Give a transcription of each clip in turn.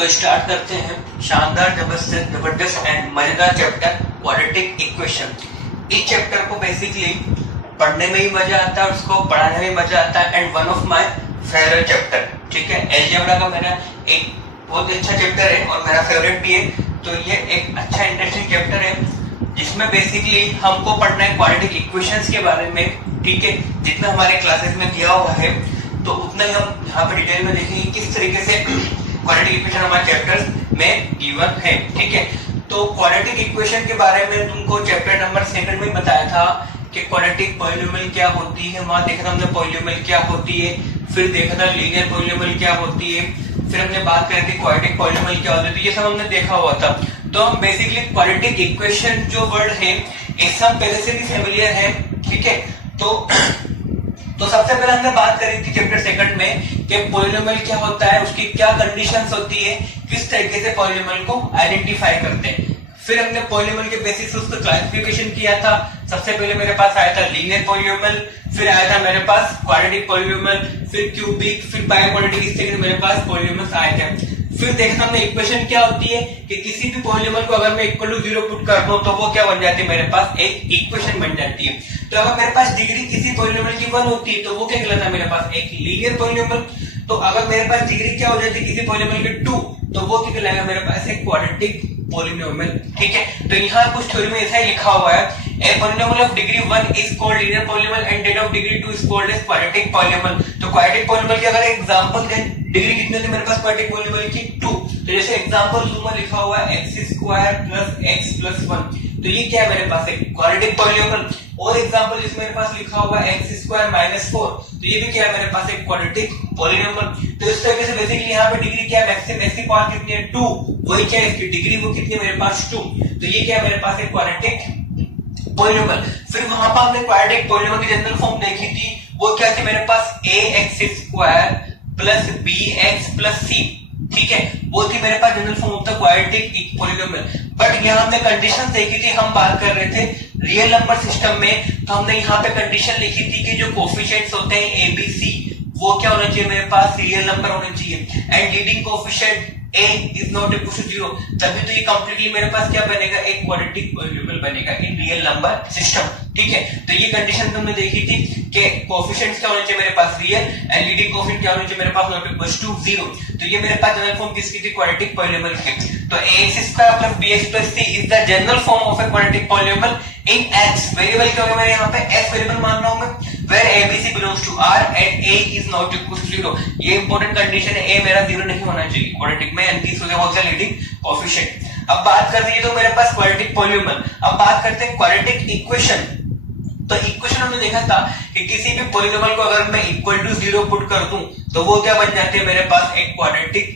तो स्टार्ट करते हैं शानदार जबरदस्त एंड मजेदार चैप्टर क्वाड्रेटिक इक्वेशन। इस चैप्टर को बेसिकली पढ़ने में ही मजा आता है, उसको पढ़ाने में मजा आता है and one of my favourite chapter. ठीक है, अलजेब्रा का मेरा एक बहुत अच्छा चैप्टर है और मेरा फेवरेट भी है। तो ये एक अच्छा इंटरेस्टिंग चैप्टर है जिसमें बेसिकली हमको पढ़ना है क्वाड्रेटिक इक्वेशंस के बारे में। ठीक है, जितना हमारे क्लासेस में दिया हुआ है तो उतना ही हम यहाँ पे डिटेल में देखेंगे किस तरीके से क्वाड्रेटिक इक्वेशन हमारे चैप्टर्स में गिवन है। ठीक है, तो क्वाड्रेटिक इक्वेशन के बारे में तुमको चैप्टर नंबर 2 में बताया था कि क्वाड्रेटिक पॉलिनोमियल क्या होती है। वहां देखा था हमने पॉलिनोमियल क्या होती है, फिर देखा था लीनियर पॉलिनोमियल क्या होती है, फिर हमने बात करी थी क्वाड्रेटिक पॉलिनोमियल क्या होती है। ये सब हमने देखा हुआ था। तो हम बेसिकली क्वाड्रेटिक इक्वेशन जो वर्ड है इससे हम पहले से भी फेमिलियर है। ठीक है, तो सबसे पहले हमने बात करी थी चैप्टर 2 में कि पॉलिनोमियल क्या होता है, उसकी क्या कंडीशंस होती है, किस तरीके से पॉलिनोमियल को आइडेंटिफाई करते हैं। फिर हमने पॉलिनोमियल के बेसिस उसका क्लासिफिकेशन किया था। सबसे पहले मेरे पास आया था लीनियर पॉलिनोमियल, फिर आया था मेरे पास क्वाड्रेटिक पॉलिनोमियल, फिर क्यूबिक, फिर बाइक्वाड्रेटिक, इस तरीके से मेरे पास पॉलिनोमियल्स आए थे। फिर देखना हमने इक्वेशन क्या होती है कि किसी भी पॉलिनोमियल को अगर मैं इक्वल टू 0 पुट कर दूं तो वो क्या बन जाती है, मेरे पास एक इक्वेशन बन जाती है। तो अगर मेरे पास डिग्री किसी पॉलिनोमियल की 1 होती है तो वो क्या कहलाता है, मेरे पास एक लीनियर पॉलिनोमियल। तो अगर मेरे पास डिग्री क्या हो जाती है किसी पॉलिनोमियल की 2 तो वो क्या कहलाएगा, मेरे पास एक क्वाड्रेटिक पॉलिनोमियल। ठीक है, तो यहाँ कुछ थ्योरी में ऐसा ही लिखा हुआ है, a polynomial of degree 1 is called linear polynomial and that of degree 2 is called as quadratic polynomial. तो क्वाड्रेटिक पॉलिनोमियल के अगर एग्जांपल दें, डिग्री कितनी होती है मेरे पास क्वाड्रेटिक पॉलिनोमियल की 2। तो जैसे एग्जांपल 2 में लिखा हुआ है x² + x + 1, तो ये क्या है मेरे पास एक क्वाड्रेटिक पॉलिनोमियल। और एग्जांपल जिसमें मेरे पास लिखा हुआ है x² - 4, तो ये भी क्या है मेरे पास एक क्वाड्रेटिक पॉलिनोमियल। तो इस तरीके से बेसिकली यहाँ पे डिग्री क्या है, मैक्सिमम की पावर कितनी है 2, वही क्या है इसकी डिग्री वो कितनी है मेरे पास 2। तो ये क्या है मेरे पास एक क्वाड्रेटिक पॉलिनोमियल। फिर वहां पर हमने क्वाड्रेटिक पॉलिनोमियल की जनरल फॉर्म देखी थी, वो क्या थी मेरे पास ax² + bx + c। ठीक है, वो थी मेरे पास general form of the quadratic polynomial. But यहाँ हमने कंडीशन देखी थी, हम बात कर रहे थे रियल नंबर सिस्टम में। तो हमने यहाँ पे कंडीशन लिखी थी कि जो कोफिशिएंट्स होते हैं a b c वो क्या होना चाहिए, मेरे पास रियल नंबर होने चाहिए and leading coefficient a is not equal to 0, तभी तो ये कंप्लीटली मेरे पास क्या बनेगा, एक क्वाड्रेटिक पॉलिनोमियल बनेगा इन रियल नंबर सिस्टम। ठीक है, तो ये कंडीशन तुमने देखी थी कि कोफिशिएंट्स क्या होने चाहिए मेरे पास रियल एंड लीडिंग कोफिशिएंट क्या होने चाहिए मेरे पास नॉट इक्वल टू 0। तो ये मेरे पास जनरल फॉर्म किसकी थी, क्वाड्रेटिक पॉलिनोमियल की। तो ax² + bx + c is the general form of a quadratic polynomial in x। Variable क्या होगा मेरे यहाँ पे x वेरिएबल मान रहा हूं मैं, where abc belongs to r and a is not equal to 0। ये इंपॉर्टेंट कंडीशन है, a मेरा 0 नहीं होना चाहिए क्वाड्रेटिक में and this was the leading coefficient. अब बात करते हैं तो मेरे पास क्वाड्रेटिक पॉलिनोमियल। अब बात करते हैं क्वाड्रेटिक इक्वेशन। तो इक्वेशन हमने देखा था कि किसी भी पॉलिनोमियल को अगर मैं इक्वल टू 0 पुट कर दूं तो वो क्या बन जाती है मेरे पास एक क्वाड्रेटिक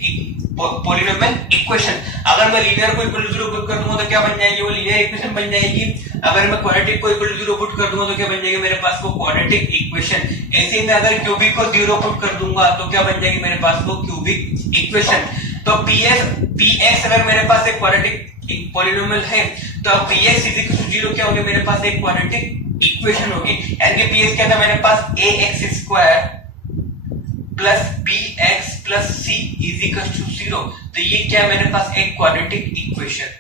पॉलिनोमियल इक्वेशन। अगर मैं लीनियर को इक्वल टू 0 पुट कर दूंगा तो क्या बन जाएगी, वो लीनियर इक्वेशन बन जाएगी। अगर मैं क्वाड्रेटिक को इक्वल टू 0 पुट कर दूंगा तो क्या बन जाएगी मेरे पास वो क्वाड्रेटिक इक्वेशन। ऐसे ही मैं अगर क्यूबिक को 0 पुट कर दूंगा तो क्या बन जाएगी मेरे पास वो क्यूबिक इक्वेशन। तो px अगर मेरे पास एक क्वाड्रेटिक पॉलिनोमियल है तो px = 0 क्या होगी मेरे पास एक क्वाड्रेटिक इक्वेशन होगी। यानी कि px क्या था मेरे पास ax² + bx + c = 0। तो ये क्या है मेरे पास एक क्वाड्रेटिक इक्वेशन।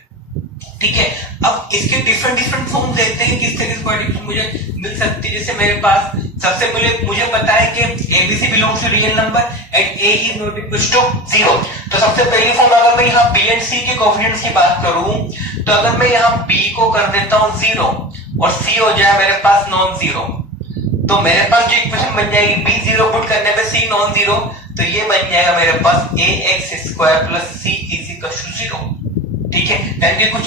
ठीक है, अब इसके डिफरेंट फॉर्म देखते हैं किस तरह से क्वाड्रेटिक मुझे मिल सकती है। जैसे मेरे पास सबसे पहले मुझे पता है कि abc belongs to real number and a is not equal to 0। तो सबसे पहली फॉर्म अगर मैं यहाँ b एंड c के कोएफिशिएंट्स की बात करूं तो अगर मैं यहाँ b को कर देता हूं 0 और c हो जाए मेरे पास नॉन जीरो, तो मेरे पास जो इक्वेशन बन जाएगी b 0 पुट करने पे c नॉन जीरो, तो ये बन जाएगा मेरे पास ax² + c = 0। ठीक है, यानी कि कुछ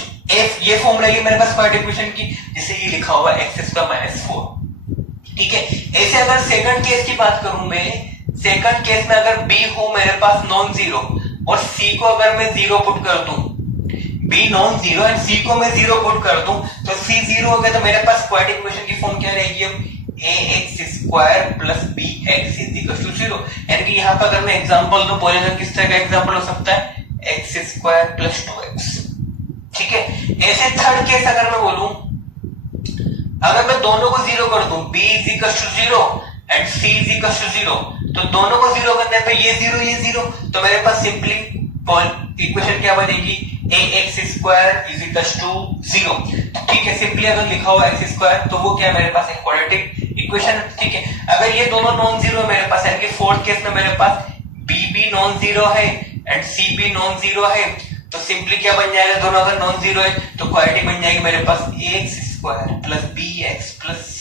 ये फॉर्म रहेगी मेरे पास क्वाड्रेटिक इक्वेशन की, जिसे ये लिखा हुआ है x² - 4। ठीक है, ऐसे अगर सेकंड केस की बात करूं मैं, सेकंड केस में अगर b हो मेरे पास नॉन जीरो और c को अगर मैं 0 पुट कर दूं, b non zero and c को मैं 0 पुट कर दूं तो c 0 हो गया, तो मेरे पास क्वाड्रेटिक इक्वेशन की फॉर्म क्या रहेगी अब ax² + bx = 0। यानी कि यहाँ पर अगर मैं एग्जांपल दूं, पॉलिनोमियल किस तरह का एग्जांपल हो सकता है x² + 2x। ठीक है, ऐसे थर्ड केस अगर मैं बोलूं, अगर मैं दोनों को 0 कर दूं b = 0 एंड c = 0, तो दोनों को 0 करने पे ये 0 ये 0, तो मेरे पास सिंपली इक्वेशन क्या बनेगी, ax² इज इक्वल टू 0। ठीक है, सिंपली अगर लिखा हुआ x² तो वो क्या मेरे पास एक क्वाड्रेटिक इक्वेशन। ठीक है, अगर ये दोनों नॉन जीरो मेरे पास, यानी कि फोर्थ केस में मेरे पास b भी नॉन जीरो है एंड c भी नॉन जीरो है, तो सिंपली क्या बन जाएगा, दोनों अगर नॉन जीरो है तो क्वाड्रेटिक बन जाएगी मेरे पास ax² plus bx plus c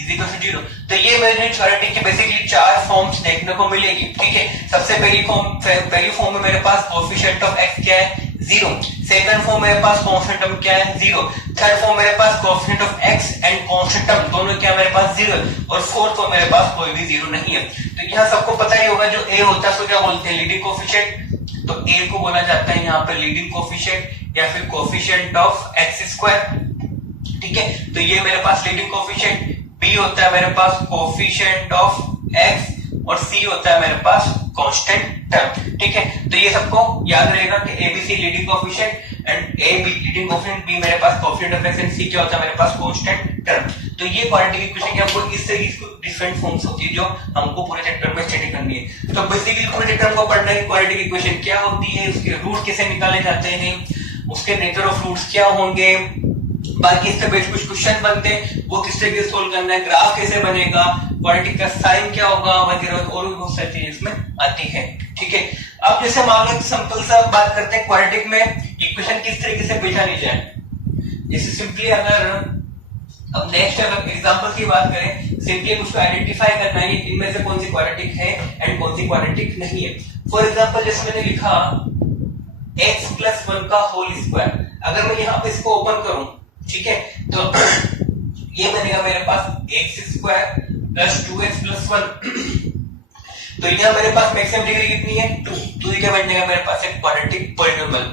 is equal to 0। तो ये मेरे क्वाड्रेटिक की बेसिकली चार फॉर्म्स देखने को मिलेगी। ठीक है, सबसे पहली फॉर्म में मेरे पास कोएफिशिएंट ऑफ x क्या है, 0। सेकंड फॉर्म मेरे पास कांस्टेंट टर्म क्या है, 0। थर्ड फॉर्म मेरे पास coefficient of x and constant term दोनों क्या मेरे पास 0 है, और फोर्थ फॉर्म मेरे पास कोई भी 0 नहीं है। तो यहाँ सबको पता ही होगा जो a होता है उसको क्या बोलते हैं, लीडिंग कोएफिशिएंट। तो a को बोला जाता है यहाँ पे लीडिंग कोएफिशिएंट या फिर कोएफिशिएंट ऑफ x²। ठीक है, तो ये मेरे पास लीडिंग कोएफिशिएंट, b होता है मेरे पास कोएफिशिएंट ऑफ x और c होता है मेरे पास कांस्टेंट टर्म। ठीक है, तो ये सबको याद रहेगा कि a b c leading coefficient and a b leading coefficient, b मेरे पास coefficient of x and c क्या होता है मेरे पास कांस्टेंट टर्म। तो ये क्वाड्रेटिक इक्वेशन की आपको इस तरीके की डिफरेंट फॉर्म्स होती है जो हमको पूरे चैप्टर में स्टडी करनी है। तो बेसिकली पूरे चैप्टर को पढ़ना है क्वाड्रेटिक इक्वेशन क्या होती है, उसके रूट कैसे निकाले जाते हैं, उसके नेचर ऑफ रूट्स क्या होंगे, बाकी इसके बेस कुछ क्वेश्चन बनते हैं वो किस तरीके से सोल्व करना है, ग्राफ कैसे बनेगा, क्वाड्रेटिक का साइन क्या होगा वगैरह, और भी बहुत सारी चीजें इसमें आती है। ठीक है, अब जैसे मान लो सिंपल सा बात करते हैं क्वाड्रेटिक में इक्वेशन किस तरीके से पहचानी जाए। जैसे सिंपली अगर अब नेक्स्ट अगर एग्जांपल की बात करें, सिंपली उसको आइडेंटिफाई करना है इनमें से कौन सी क्वाड्रेटिक है एंड कौन सी क्वाड्रेटिक नहीं है। फॉर एग्जांपल जैसे मैंने लिखा x+1 का होल स्क्वायर, अगर मैं यहाँ पे इसको ओपन करूं, ठीक है, तो ये बनेगा मेरे पास x² प्लस 2x प्लस 1। तो यहाँ मेरे पास मैक्सिमम डिग्री कितनी है, 2। तो ये क्या बन जाएगा मेरे पास एक क्वाड्रेटिक पॉलिनोमियल।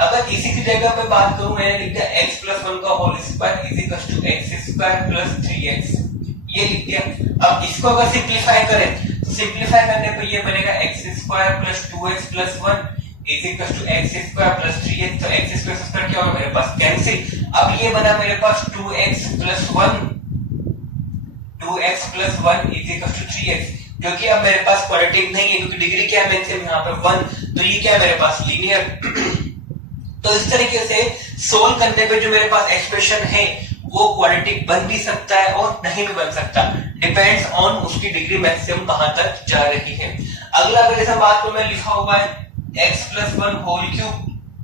अगर इसी की जगह मैं बात करूं, मैंने लिख दिया x+1 का whole square is equal to x² plus 3x, ये लिख दिया। अब इसको अगर सिंप्लीफाई करें तो सिंप्लीफाई करने पर ये बनेगा x² plus 2x plus 1 is equal to x² plus 3x। तो x² क्या होगा मेरे पास कैंसिल। अब ये बना मेरे पास 2x plus 1 is equal to 3x, क्योंकि अब मेरे पास क्वाड्रेटिक नहीं है क्योंकि डिग्री क्या है मैक्सिमम यहाँ पे 1, तो ये क्या है मेरे पास लीनियर। तो इस तरीके से सोल्व करने पे जो मेरे पास एक्सप्रेशन है वो क्वाड्रेटिक बन भी सकता है और नहीं भी बन सकता, डिपेंड्स ऑन उसकी डिग्री मैक्सिमम कहां तक जा रही है। अगला अगर जैसे बात को मैं लिखा हुआ है x+1 होल क्यूब,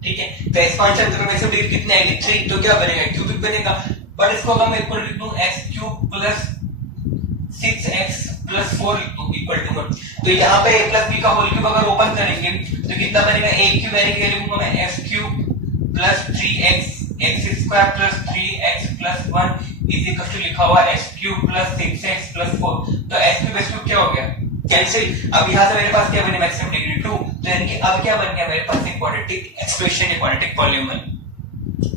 ठीक है, तो एक्सपांशन में मैक्सिमम डिग्री कितनी आएगी 3, तो क्या बनेगा क्यूबिक बनेगा। बट इसको अगर मैं इक्वल लिख दूं x³ plus 6x plus 4 equal to 1, तो यहाँ पे a प्लस b का होल क्यूब अगर ओपन करेंगे तो कितना बनेगा a³ यानी कि लिखूंगा मैं x³ plus 3x x² plus 3x plus 1 is equal to लिखा हुआ x³ प्लस 6x प्लस 4। तो x³ क्या हो गया कैंसिल। अब यहाँ से मेरे पास क्या बने मैक्सिमम डिग्री 2, तो यानी कि अब क्या बन गया मेरे पास एक क्वाड्रेटिक एक्सप्रेशन, एक क्वाड्रेटिक पॉलिनोमियल।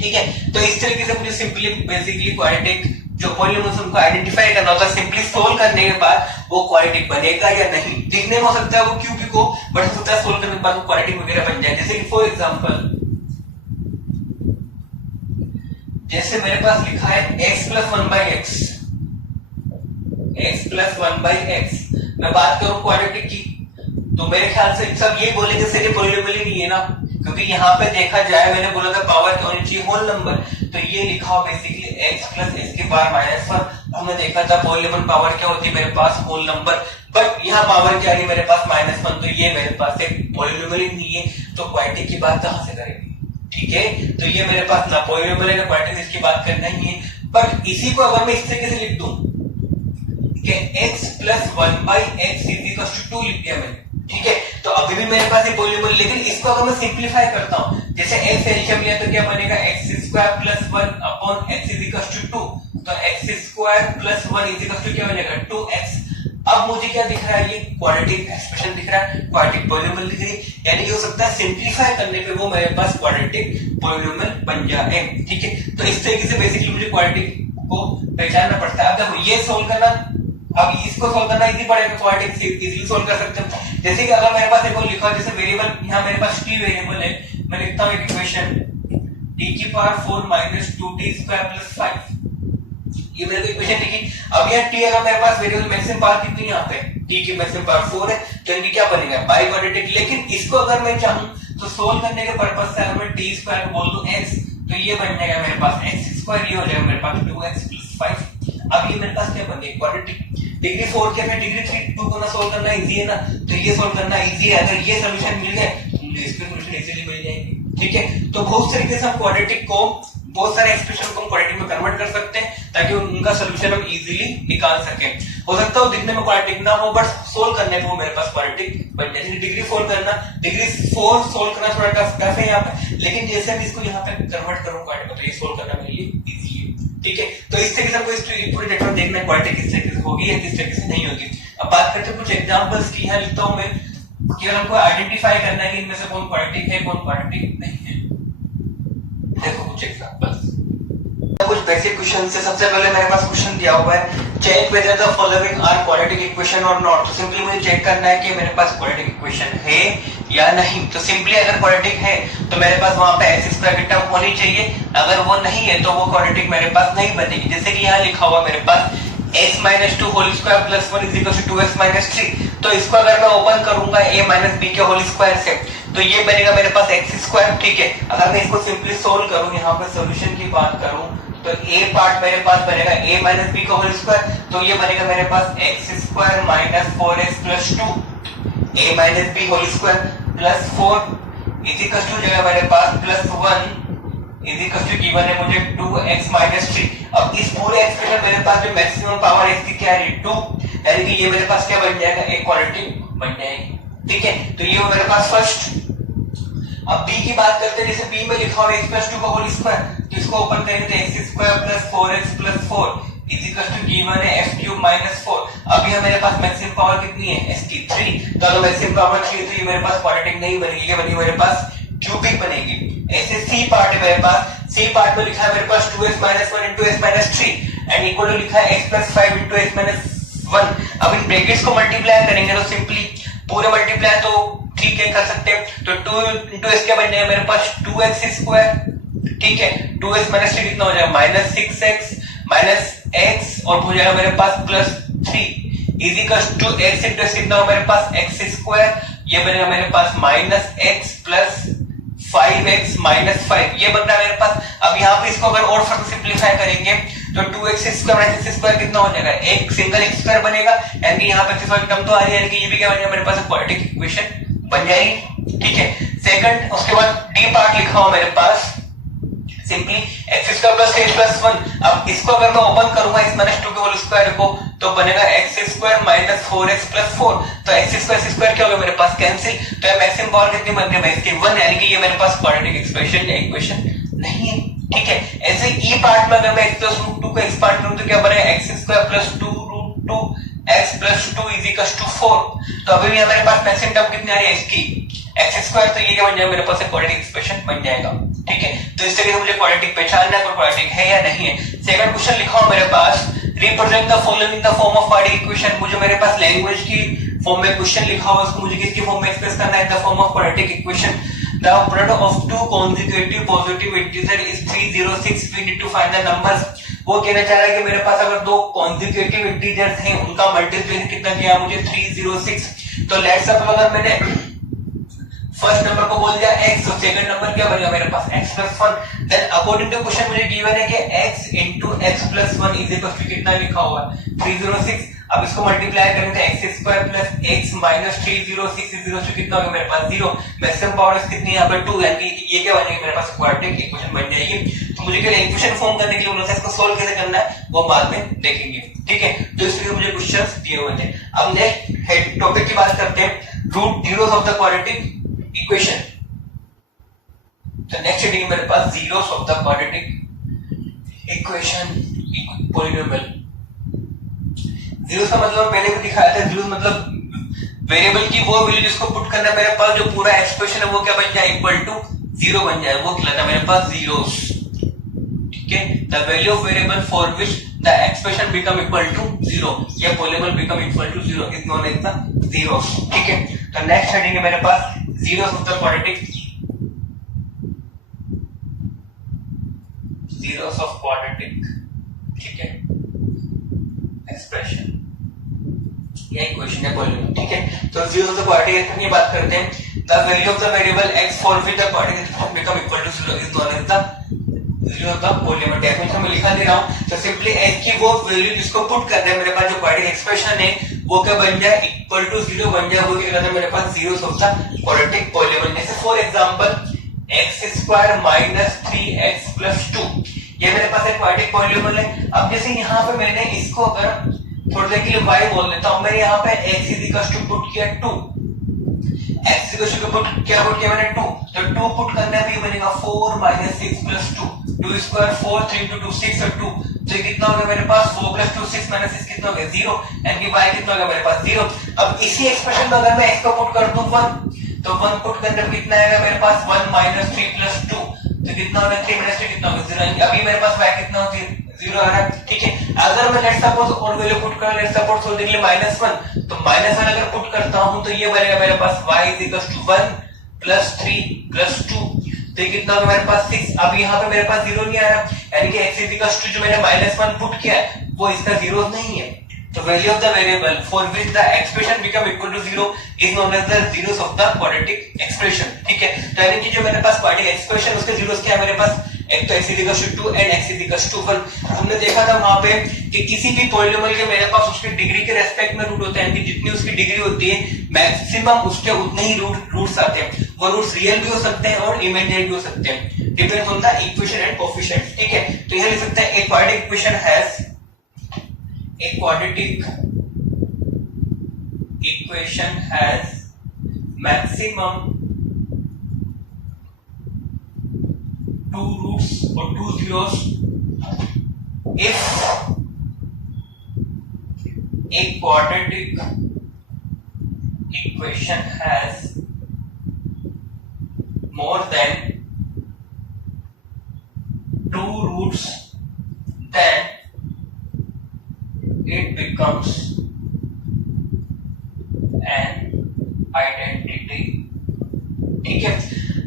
ठीक है, तो इस तरीके से मुझे सिंपली बेसिकली क्वाड्रेटिक जो पॉलिनोमियल्स उनको आइडेंटिफाई करना होता है, सिंपली सोल्व करने के बाद वो क्वाड्रेटिक बनेगा या नहीं। दिखने में हो सकता है वो क्यूबिक हो, बट हो सकता है सोल्व करने के बाद वो क्वाड्रेटिक वगैरह बन जाए। जैसे कि फॉर एग्जांपल जैसे मेरे पास लिखा है x+1/x, x+1/x, मैं बात करूं क्वाड्रेटिक की तो मेरे ख्याल से सब ये बोलेंगे सर ये पॉलिनोमियल ही नहीं है ना, क्योंकि यहाँ पे देखा जाए मैंने बोला था पावर क्या होनी चाहिए होल नंबर, तो ये लिखा हो बेसिकली x प्लस इसके बाद -1। हमने देखा था पॉलिनोमियल पावर क्या होती है मेरे पास होल नंबर, बट यहाँ पावर क्या है मेरे पास -1, तो ये मेरे पास एक पॉलिनोमियल ही नहीं है, तो क्वाड्रेटिक की बात कहां से करेंगे। ठीक है, तो ये मेरे पास ना पॉलिनोमियल है ना क्वाड्रेटिक, इसकी बात करना ही है। बट इसी को अगर मैं इस तरीके से लिख दूं कि x+1/x इज इक्वल टू 2 लिख दिया मैंने, ठीक है, तो अभी भी मेरे पास ये पॉलिनोमियल, लेकिन इसको अगर मैं सिंप्लीफाई करता हूं, जैसे x एलसीएम लिया तो क्या बनेगा x² plus 1 upon x is equal to 2, तो x² plus 1 is equal to क्या बनेगा 2x। अब मुझे क्या दिख रहा है, ये क्वाड्रेटिक एक्सप्रेशन दिख रहा है, क्वाड्रेटिक पॉलिनोमियल दिख रही है, यानी कि हो सकता है सिंप्लीफाई करने पे वो मेरे पास क्वाड्रेटिक पॉलिनोमियल बन जाए। ठीक है, तो इस तरीके से बेसिकली मुझे क्वाड्रेटिक को पहचानना पड़ता है। अब देखो ये सोल्व करना, अब इसको सोल्व करना इजी पड़ेगा, क्वाड्रेटिक से इजीली सोल्व कर सकते हैं। जैसे कि अगर मेरे पास देखो लिखा है जैसे वेरिएबल, यहाँ मेरे पास t वेरिएबल है, मैं लिखता हूँ इक्वेशन t⁴ - 2t² + 5, ये मेरे को इक्वेशन लिखी। अब यहाँ t अगर मेरे पास वेरिएबल मैक्सिमम पावर कितनी यहाँ पे t की मैक्सिमम पावर 4 है, तो इनकी क्या बनेगा बाई क्वाड्रेटिक। लेकिन इसको अगर मैं चाहूं तो सोल्व करने के पर्पस से अगर मैं टी स्क्वायर बोल दूं x, तो ये बन जाएगा मेरे पास x स्क्वायर, ये हो जाएगा मेरे पास 2x + 5। अब ये मेरे पास क्या बन गया, क्वाड्रेटिक। डिग्री 4 के फिर डिग्री 3 2 को ना सोल्व करना इजी है ना, तो ये सोल्व करना इजी है। अगर ये सॉल्यूशन मिल जाए तो मुझे इसके सॉल्यूशन इजीली मिल जाएंगे। ठीक है, तो बहुत तरीके से हम क्वाड्रेटिक को, बहुत सारे एक्सप्रेशन को हम क्वाड्रेटिक में कन्वर्ट कर सकते हैं ताकि उनका सॉल्यूशन हम इजीली निकाल सकें। हो सकता है दिखने में क्वाड्रेटिक ना हो, बट सोल्व करने में वो मेरे पास क्वाड्रेटिक बन जाए। डिग्री 4 करना, डिग्री 4 सोल्व करना थोड़ा टफ है यहाँ पे, लेकिन जैसे भी इसको यहाँ पे कन्वर्ट करूँ क्वाड्रेटिक में, तो ये सोल्व करना मेरे लिए इजी है। ठीक है, तो इस तरीके से हमको इस पूरे चैप्टर में देखना है क्वाड्रेटिक किस तरीके से होगी या किस तरीके से नहीं होगी। अब बात करते हैं कुछ एग्जांपल्स की। यहाँ लिखता हूं मैं, केवल हमको आइडेंटिफाई करना है कि इनमें से कौन क्वाड्रेटिक है कौन क्वाड्रेटिक नहीं है। देखो कुछ एग्जांपल्स, कुछ बेसिक क्वेश्चन से। सबसे पहले मेरे पास क्वेश्चन दिया हुआ है, check whether the following are quadratic equation और नॉट। तो सिंपली मुझे चेक करना है कि मेरे पास क्वाड्रेटिक इक्वेशन है या नहीं। तो सिंपली अगर क्वाड्रेटिक है तो मेरे पास वहां पे x स्क्वायर की टर्म होनी चाहिए, अगर वो नहीं है तो वो क्वाड्रेटिक मेरे पास नहीं बनेगी। जैसे कि यहाँ लिखा हुआ मेरे पास x - 2 whole square plus 1 is equal to 2x - 3। तो इसको अगर मैं ओपन करूंगा a - b के होल स्क्वायर से, तो ये बनेगा मेरे पास x स्क्वायर। ठीक है, अगर मैं इसको सिंपली सोल्व करूं, यहाँ पर सॉल्यूशन की बात करूं, तो a पार्ट मेरे पास बनेगा a - b का होल स्क्वायर, तो ये बनेगा मेरे पास x square - 4x + 2 a - b whole square plus 4 is equal to जगह मेरे पास plus 1 is equal to given है मुझे 2x - 3। अब इस पूरे एक्सप्रेशन मेरे पास जो मैक्सिमम पावर x की क्या है 2, यानी कि ये मेरे पास क्या बन जाएगा, एक क्वाड्रेटिक बन जाएगी। ठीक है, तो ये मेरे पास फर्स्ट। अब b की बात करते हैं, जैसे b में लिखा हुआ है x + 2 का होल स्क्वायर, तो इसको ओपन करेंगे तो x square plus 4x + 4 is equal to given है f³ - 4। अब यहाँ मेरे पास मैक्सिमम पावर कितनी है, s की 3। तो अगर मैक्सिमम पावर 3 है तो ये मेरे पास क्वाड्रेटिक नहीं बनेगी, ये बनेगी मेरे पास क्यूबिक बनेगी। ऐसे c पार्ट है मेरे पास, c पार्ट में लिखा है मेरे पास 2x - 1 * x - 3 and equal to लिखा है x + 5 * x - 1। अब इन ब्रैकेट्स को मल्टीप्लाई करेंगे तो सिंपली पूरे मल्टीप्लाई तो ठीक है कर सकते हैं, तो 2 * s क्या बन जाएगा मेरे पास 2x स्क्वायर। ठीक है, 2x - 3 कितना हो जाएगा -6x x और हो जाएगा मेरे पास +3 is equal to x * s कितना हो मेरे पास x स्क्वायर, ये बनेगा मेरे पास -x + 5x - 5, ये बन रहा है मेरे पास। अब यहाँ पे इसको अगर और फर्दर सिंपलीफाई करेंगे तो 2x स्क्वायर - x स्क्वायर कितना हो जाएगा, एक सिंगल x स्क्वायर बनेगा, यानी कि यहाँ पे x स्क्वायर टर्म तो आ रही है, यानी कि ये भी क्या बनेगा मेरे पास क्वाड्रेटिक इक्वेशन बन जाएगी। ठीक है, सेकंड, उसके बाद d पार्ट लिखा हुआ मेरे पास simply x square plus h plus 1। अब इसको अगर मैं ओपन करूंगा x - 2 के होल स्क्वायर को, तो बनेगा x स्क्वायर - 4x + 4। तो x स्क्वायर क्या होगा मेरे पास कैंसिल, तो ये मैक्सिमम पावर कितनी बन गई इसकी 1, यानी कि ये मेरे पास क्वाड्रेटिक एक्सप्रेशन या इक्वेशन नहीं है। ठीक है, ऐसे e पार्ट में अगर मैं x + √2 को x पार्ट करूं तो क्या बनेगा x square plus 2 √2 x + 2 is equal to 4। तो अभी भी मेरे पास मैक्सिमम टर्म कितनी आ रही है इसकी x स्क्वायर, तो ये क्या बन जाएगा मेरे पास एक क्वाड्रेटिक एक्सप्रेशन बन जाएगा। ठीक है, तो इस तरीके से मुझे क्वाड्रेटिक पहचानना है, क्वाड्रेटिक है या नहीं है। सेकंड क्वेश्चन लिखा हुआ मेरे पास, represent the following in the form of quadratic equation. मुझे मेरे पास लैंग्वेज की फॉर्म में क्वेश्चन लिखा हुआ है, उसको मुझे किसकी फॉर्म में एक्सप्रेस करना है, the form of quadratic equation. The product of two consecutive positive integer is 306, we need to find the numbers. वो कहना चाह रहा है कि मेरे पास अगर दो consecutive इंटीजर्स हैं, उनका मल्टीप्लिकेशन कितना किया मुझे 306। तो लेट्स सपोज अगर मैंने फर्स्ट नंबर को बोल दिया x, तो सेकंड नंबर क्या बनेगा मेरे पास x + 1। Then according to question मुझे गिवन है कि x * x + 1 is equal to कितना लिखा हुआ है 306। अब इसको मल्टीप्लाई करेंगे तो x square plus x minus 306 is equal to कितना होगा मेरे पास 0। मैक्सिमम पावर कितनी है यहाँ पर 2, यानी कि ये क्या बनेगी मेरे पास क्वाड्रेटिक इक्वेशन बन जाएगी। तो मुझे क्या इक्वेशन फॉर्म करने के लिए बोला था, इसको सोल्व कैसे करना है वो बाद में देखेंगे। ठीक है, तो इसके लिए मुझे क्वेश्चंस दिए हुए थे। अब नेक्स्ट हेड टॉपिक की बात करते हैं, root zeros of the quadratic equation. तो नेक्स्ट हेडिंग मेरे पास zeros of the quadratic equation polynomial. Zeros का मतलब पहले भी दिखाया था, जीरोस मतलब वेरिएबल की वो वैल्यू जिसको पुट करना है मेरे पास, जो पूरा एक्सप्रेशन है वो क्या बन जाए इक्वल टू 0 बन जाए, वो कहलाता है मेरे पास जीरोस। ठीक है, the value of variable for which the expression become equal to 0 या polynomial become equal to 0 is known as the zeros. ठीक है, तो नेक्स्ट हेडिंग है मेरे पास zeros of the quadratic, zeros of quadratic. ठीक है, एक्सप्रेशन या इक्वेशन है पॉलिनोमियल। ठीक है, तो जीरोस ऑफ द क्वाड्रेटिक की बात करते हैं। The value of the variable x for which the coordinate system become equal to 0 is known as the value of the polymer. Definition में लिखा दे रहा हूं, तो सिंपली x की वो वैल्यू जिसको पुट करना है, मेरे पास जो क्वाड्रेटिक एक्सप्रेशन है वो क्या बन जाए, इक्वल टू 0 बन जाए। वो क्या कहता है, मेरे पास zeros of the quadratic polymer. जैसे for example x² minus 3x plus 2, ये मेरे पास एक क्वाड्रेटिक पॉलीमर है। अब जैसे यहाँ पे मैंने इसको अगर थोड़ी देर के लिए y बोल देता हूं, मैंने यहाँ पे x is equal to put किया 2, x इक्वल टू पुट किया मैंने 2, तो 2 पुट करने पे बनेगा 4 माइनस 6 प्लस 2, 2 स्क्वायर 4, 3 into 2 6 और 2, तो ये कितना हो गया मेरे पास 4 प्लस 2 6 माइनस 6 कितना हो गया 0, यानी कि y कितना हो गया मेरे पास 0। अब इसी एक्सप्रेशन में अगर मैं x को पुट कर दूं 1, तो 1 पुट करने पे कितना आएगा मेरे पास 1 माइनस 3 प्लस 2, तो कितना हो गया 3 माइनस 3 कितना हो गया 0। अभी मेरे पास y कितना हो गया 0 आ रहा है, ठीक है। अगर मैं लेट्स सपोज और वैल्यू पुट करूं, लेट्स सपोज होने के लिए -1, तो -1 अगर पुट करता हूं तो ये बनेगा मेरे पास y is equal to 1 plus 3 plus 2, तो ये कितना होगा मेरे पास 6। अब यहाँ पे मेरे पास 0 नहीं आ रहा, यानी कि x इज इक्वल टू जो मैंने -1 पुट किया है वो इसका 0 नहीं है। तो value of the variable for which the expression become equal to 0 is known as the zeros of the quadratic expression, ठीक है। तो यानी कि जो मेरे पास क्वाड्रेटिक एक्सप्रेशन उसके जीरोस क्या है मेरे पास, एक तो x is equal to 2 and x is equal to 1। हमने देखा था वहां पे कि किसी भी पॉलीनोमियल के मेरे पास उसकी डिग्री के रेस्पेक्ट में रूट होते हैं, कि जितनी उसकी डिग्री होती है मैक्सिमम उसके उतने ही रूट्स आते हैं। वो रूट्स रियल भी हो सकते हैं और इमेजिनरी भी हो सकते हैं, depends on the equation and coefficient, ठीक है। तो यह लिख सकते हैं ए quadratic equation has maximum 2 roots or 2 zeros if a quadratic equation has more than 2 roots, then it becomes an identity, ठीक है।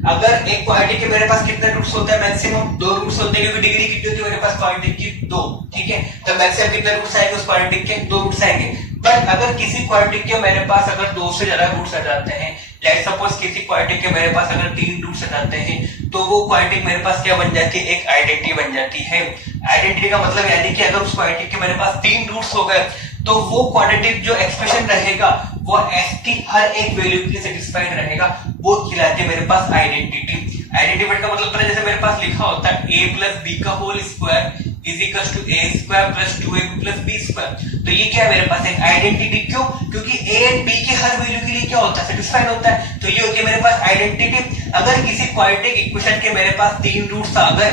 अगर एक क्वाड्रेटिक के मेरे पास कितने रूट्स होते हैं, मैक्सिमम 2 रूट्स होते हैं, क्योंकि डिग्री कितनी होती है मेरे पास क्वाड्रेटिक की 2, ठीक है। तो मैक्सिमम कितने रूट्स आएंगे उस क्वाड्रेटिक के, 2 रूट्स आएंगे। बट अगर किसी क्वाड्रेटिक के मेरे पास अगर 2 से ज्यादा रूट्स आ जाते हैं, लेट्स सपोज किसी क्वाड्रेटिक के मेरे पास अगर 3 रूट्स आ जाते हैं, तो वो क्वाड्रेटिक मेरे पास क्या बन जाती है, एक आइडेंटिटी बन जाती है। आइडेंटिटी का मतलब यानी कि अगर उस क्वाड्रेटिक के मेरे पास 3 रूट्स हो गए, तो वो क्वाड्रेटिक जो एक्सप्रेशन रहेगा वो s की हर एक वैल्यू के लिए सेटिस्फाइड रहेगा, वो कहलाती है मेरे पास आइडेंटिटी। आइडेंटिटी का मतलब जैसे मेरे पास लिखा होता है a प्लस बी का whole square is equal to a square plus 2ab plus b square. तो ये क्या है मेरे पास एक आइडेंटिटी, क्यों, क्योंकि a एंड b के हर वैल्यू के लिए क्या होता है, सेटिस्फाइड होता है। तो ये हो गया मेरे पास आइडेंटिटी। अगर किसी क्वाड्रेटिक इक्वेशन के मेरे पास 3 रूट्स आ गए,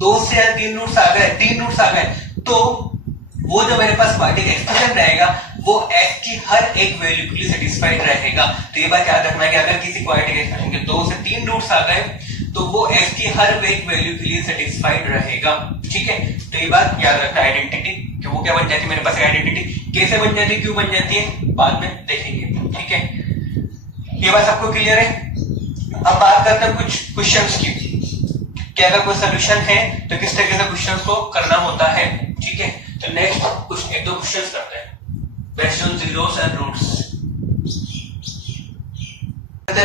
2 से ज्यादा 3 रूट्स आ गए, 3 रूट्स आ गए, तो वो जो मेरे पास क्वाड्रेटिक एक्सप्रेशन रहेगा वो s की हर एक वैल्यू के लिए सेटिस्फाइड रहेगा। तो ये बात याद रखना है कि अगर किसी क्वाड्रेटिक एक्सप्रेशन के 2 से 3 रूट्स आ गए तो वो s की हर एक वैल्यू के लिए सेटिस्फाइड रहेगा, ठीक है। तो ये बात याद रखना आइडेंटिटी, कि वो क्या बन जाती है मेरे पास आइडेंटिटी। कैसे बन जाती है, क्यों बन जाती है, बाद में देखेंगे, ठीक है। ये बात आपको क्लियर है। अब बात करते हैं कुछ क्वेश्चंस की, कि अगर कोई सोल्यूशन है तो किस तरीके से क्वेश्चंस को करना होता है, ठीक है। तो नेक्स्ट कुछ 1-2 क्वेश्चंस करते हैं based on zeros and roots.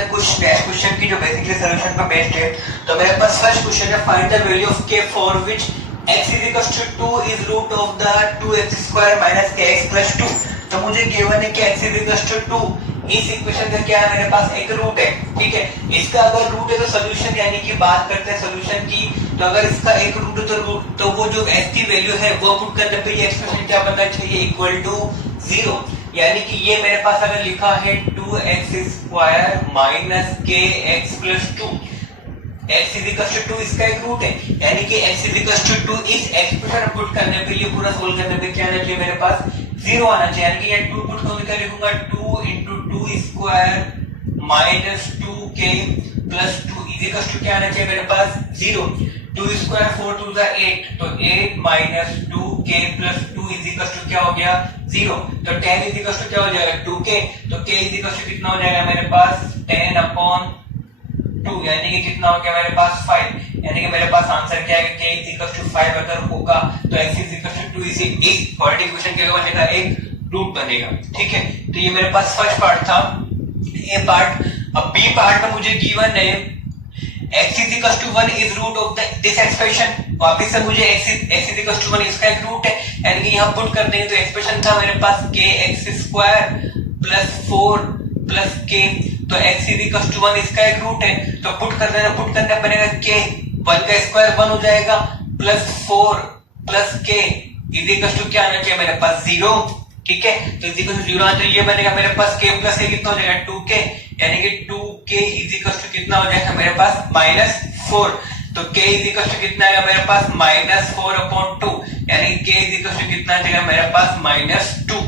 कुछ नेक्स्ट क्वेश्चन की जो बेसिकली सॉल्यूशन पर बेस्ड है। तो मेरे पास फर्स्ट क्वेश्चन है, find the value of k for which x is equal to 2 is root of the 2x² minus kx plus 2। तो मुझे गिवन है कि x इज इक्वल टू 2, इस इक्वेशन का क्या है मेरे पास एक रूट है, ठीक है। इसका अगर रूट है तो सॉल्यूशन, यानी कि बात करते हैं सॉल्यूशन की, तो अगर इसका एक रूट है तो रूट, तो वो जो x की वैल्यू है वो पुट करने पे ये एक्सप्रेशन क्या बनना चाहिए, इक्वल टू 0। यानी कि ये मेरे पास अगर लिखा है 2x² minus kx plus 2, x is equal to 2 इसका एक रूट है, यानी कि x इज इक्वल टू 2 इस एक्सप्रेशन पुट करने पे, ये पूरा सोल्व करने पे क्या आना चाहिए मेरे पास 0 आना चाहिए। यानी कि ये 2 पुट करके क्या लिखूंगा, 2 into 2 square minus 2k plus 2 is equal to क्या आना चाहिए मेरे पास 0। 2 स्क्वायर 4 2 जा 8, तो 8 minus 2k plus 2 is equal to क्या हो गया 0। तो 10 इज इक्वल टू क्या हो जाएगा 2k, तो k इज इक्वल टू कितना हो जाएगा मेरे पास 10/2, यानी कि कितना हो गया मेरे पास 5। यानी कि मेरे पास आंसर क्या है, k इज इक्वल टू 5 अगर होगा तो x इज इक्वल टू 2 इसी एक क्वाड्रेटिक इक्वेशन के बनेगा एक रूट बनेगा, ठीक है। तो ये मेरे पास फर्स्ट पार्ट था। ये पार्ट अब बी पार्ट में मुझे गिवन है x is equals to 1 is root of this expression। वापिस से मुझे x is equals to 1 इसका एक रूट है, यानी कि यहाँ पुट कर देंगे तो एक्सप्रेशन था मेरे पास kx square plus 4 plus k, तो x is equals to 1 इसका एक रूट है, तो पुट करना पड़ेगा k, 1 का स्क्वायर 1 हो जाएगा plus 4 plus k is equal to क्या आना चाहिए मेरे पास 0। ठीक है, तो इज इक्वल टू 0 आना चाहिए, ये बनेगा मेरे पास k प्लस a कितना हो जाएगा 2k, यानी कि 2k इज इक्वल टू कितना हो जाएगा मेरे पास -4, तो k इज इक्वल टू कितना आएगा मेरे पास -4/2, यानी k इज इक्वल टू कितना आ जाएगा मेरे पास -2।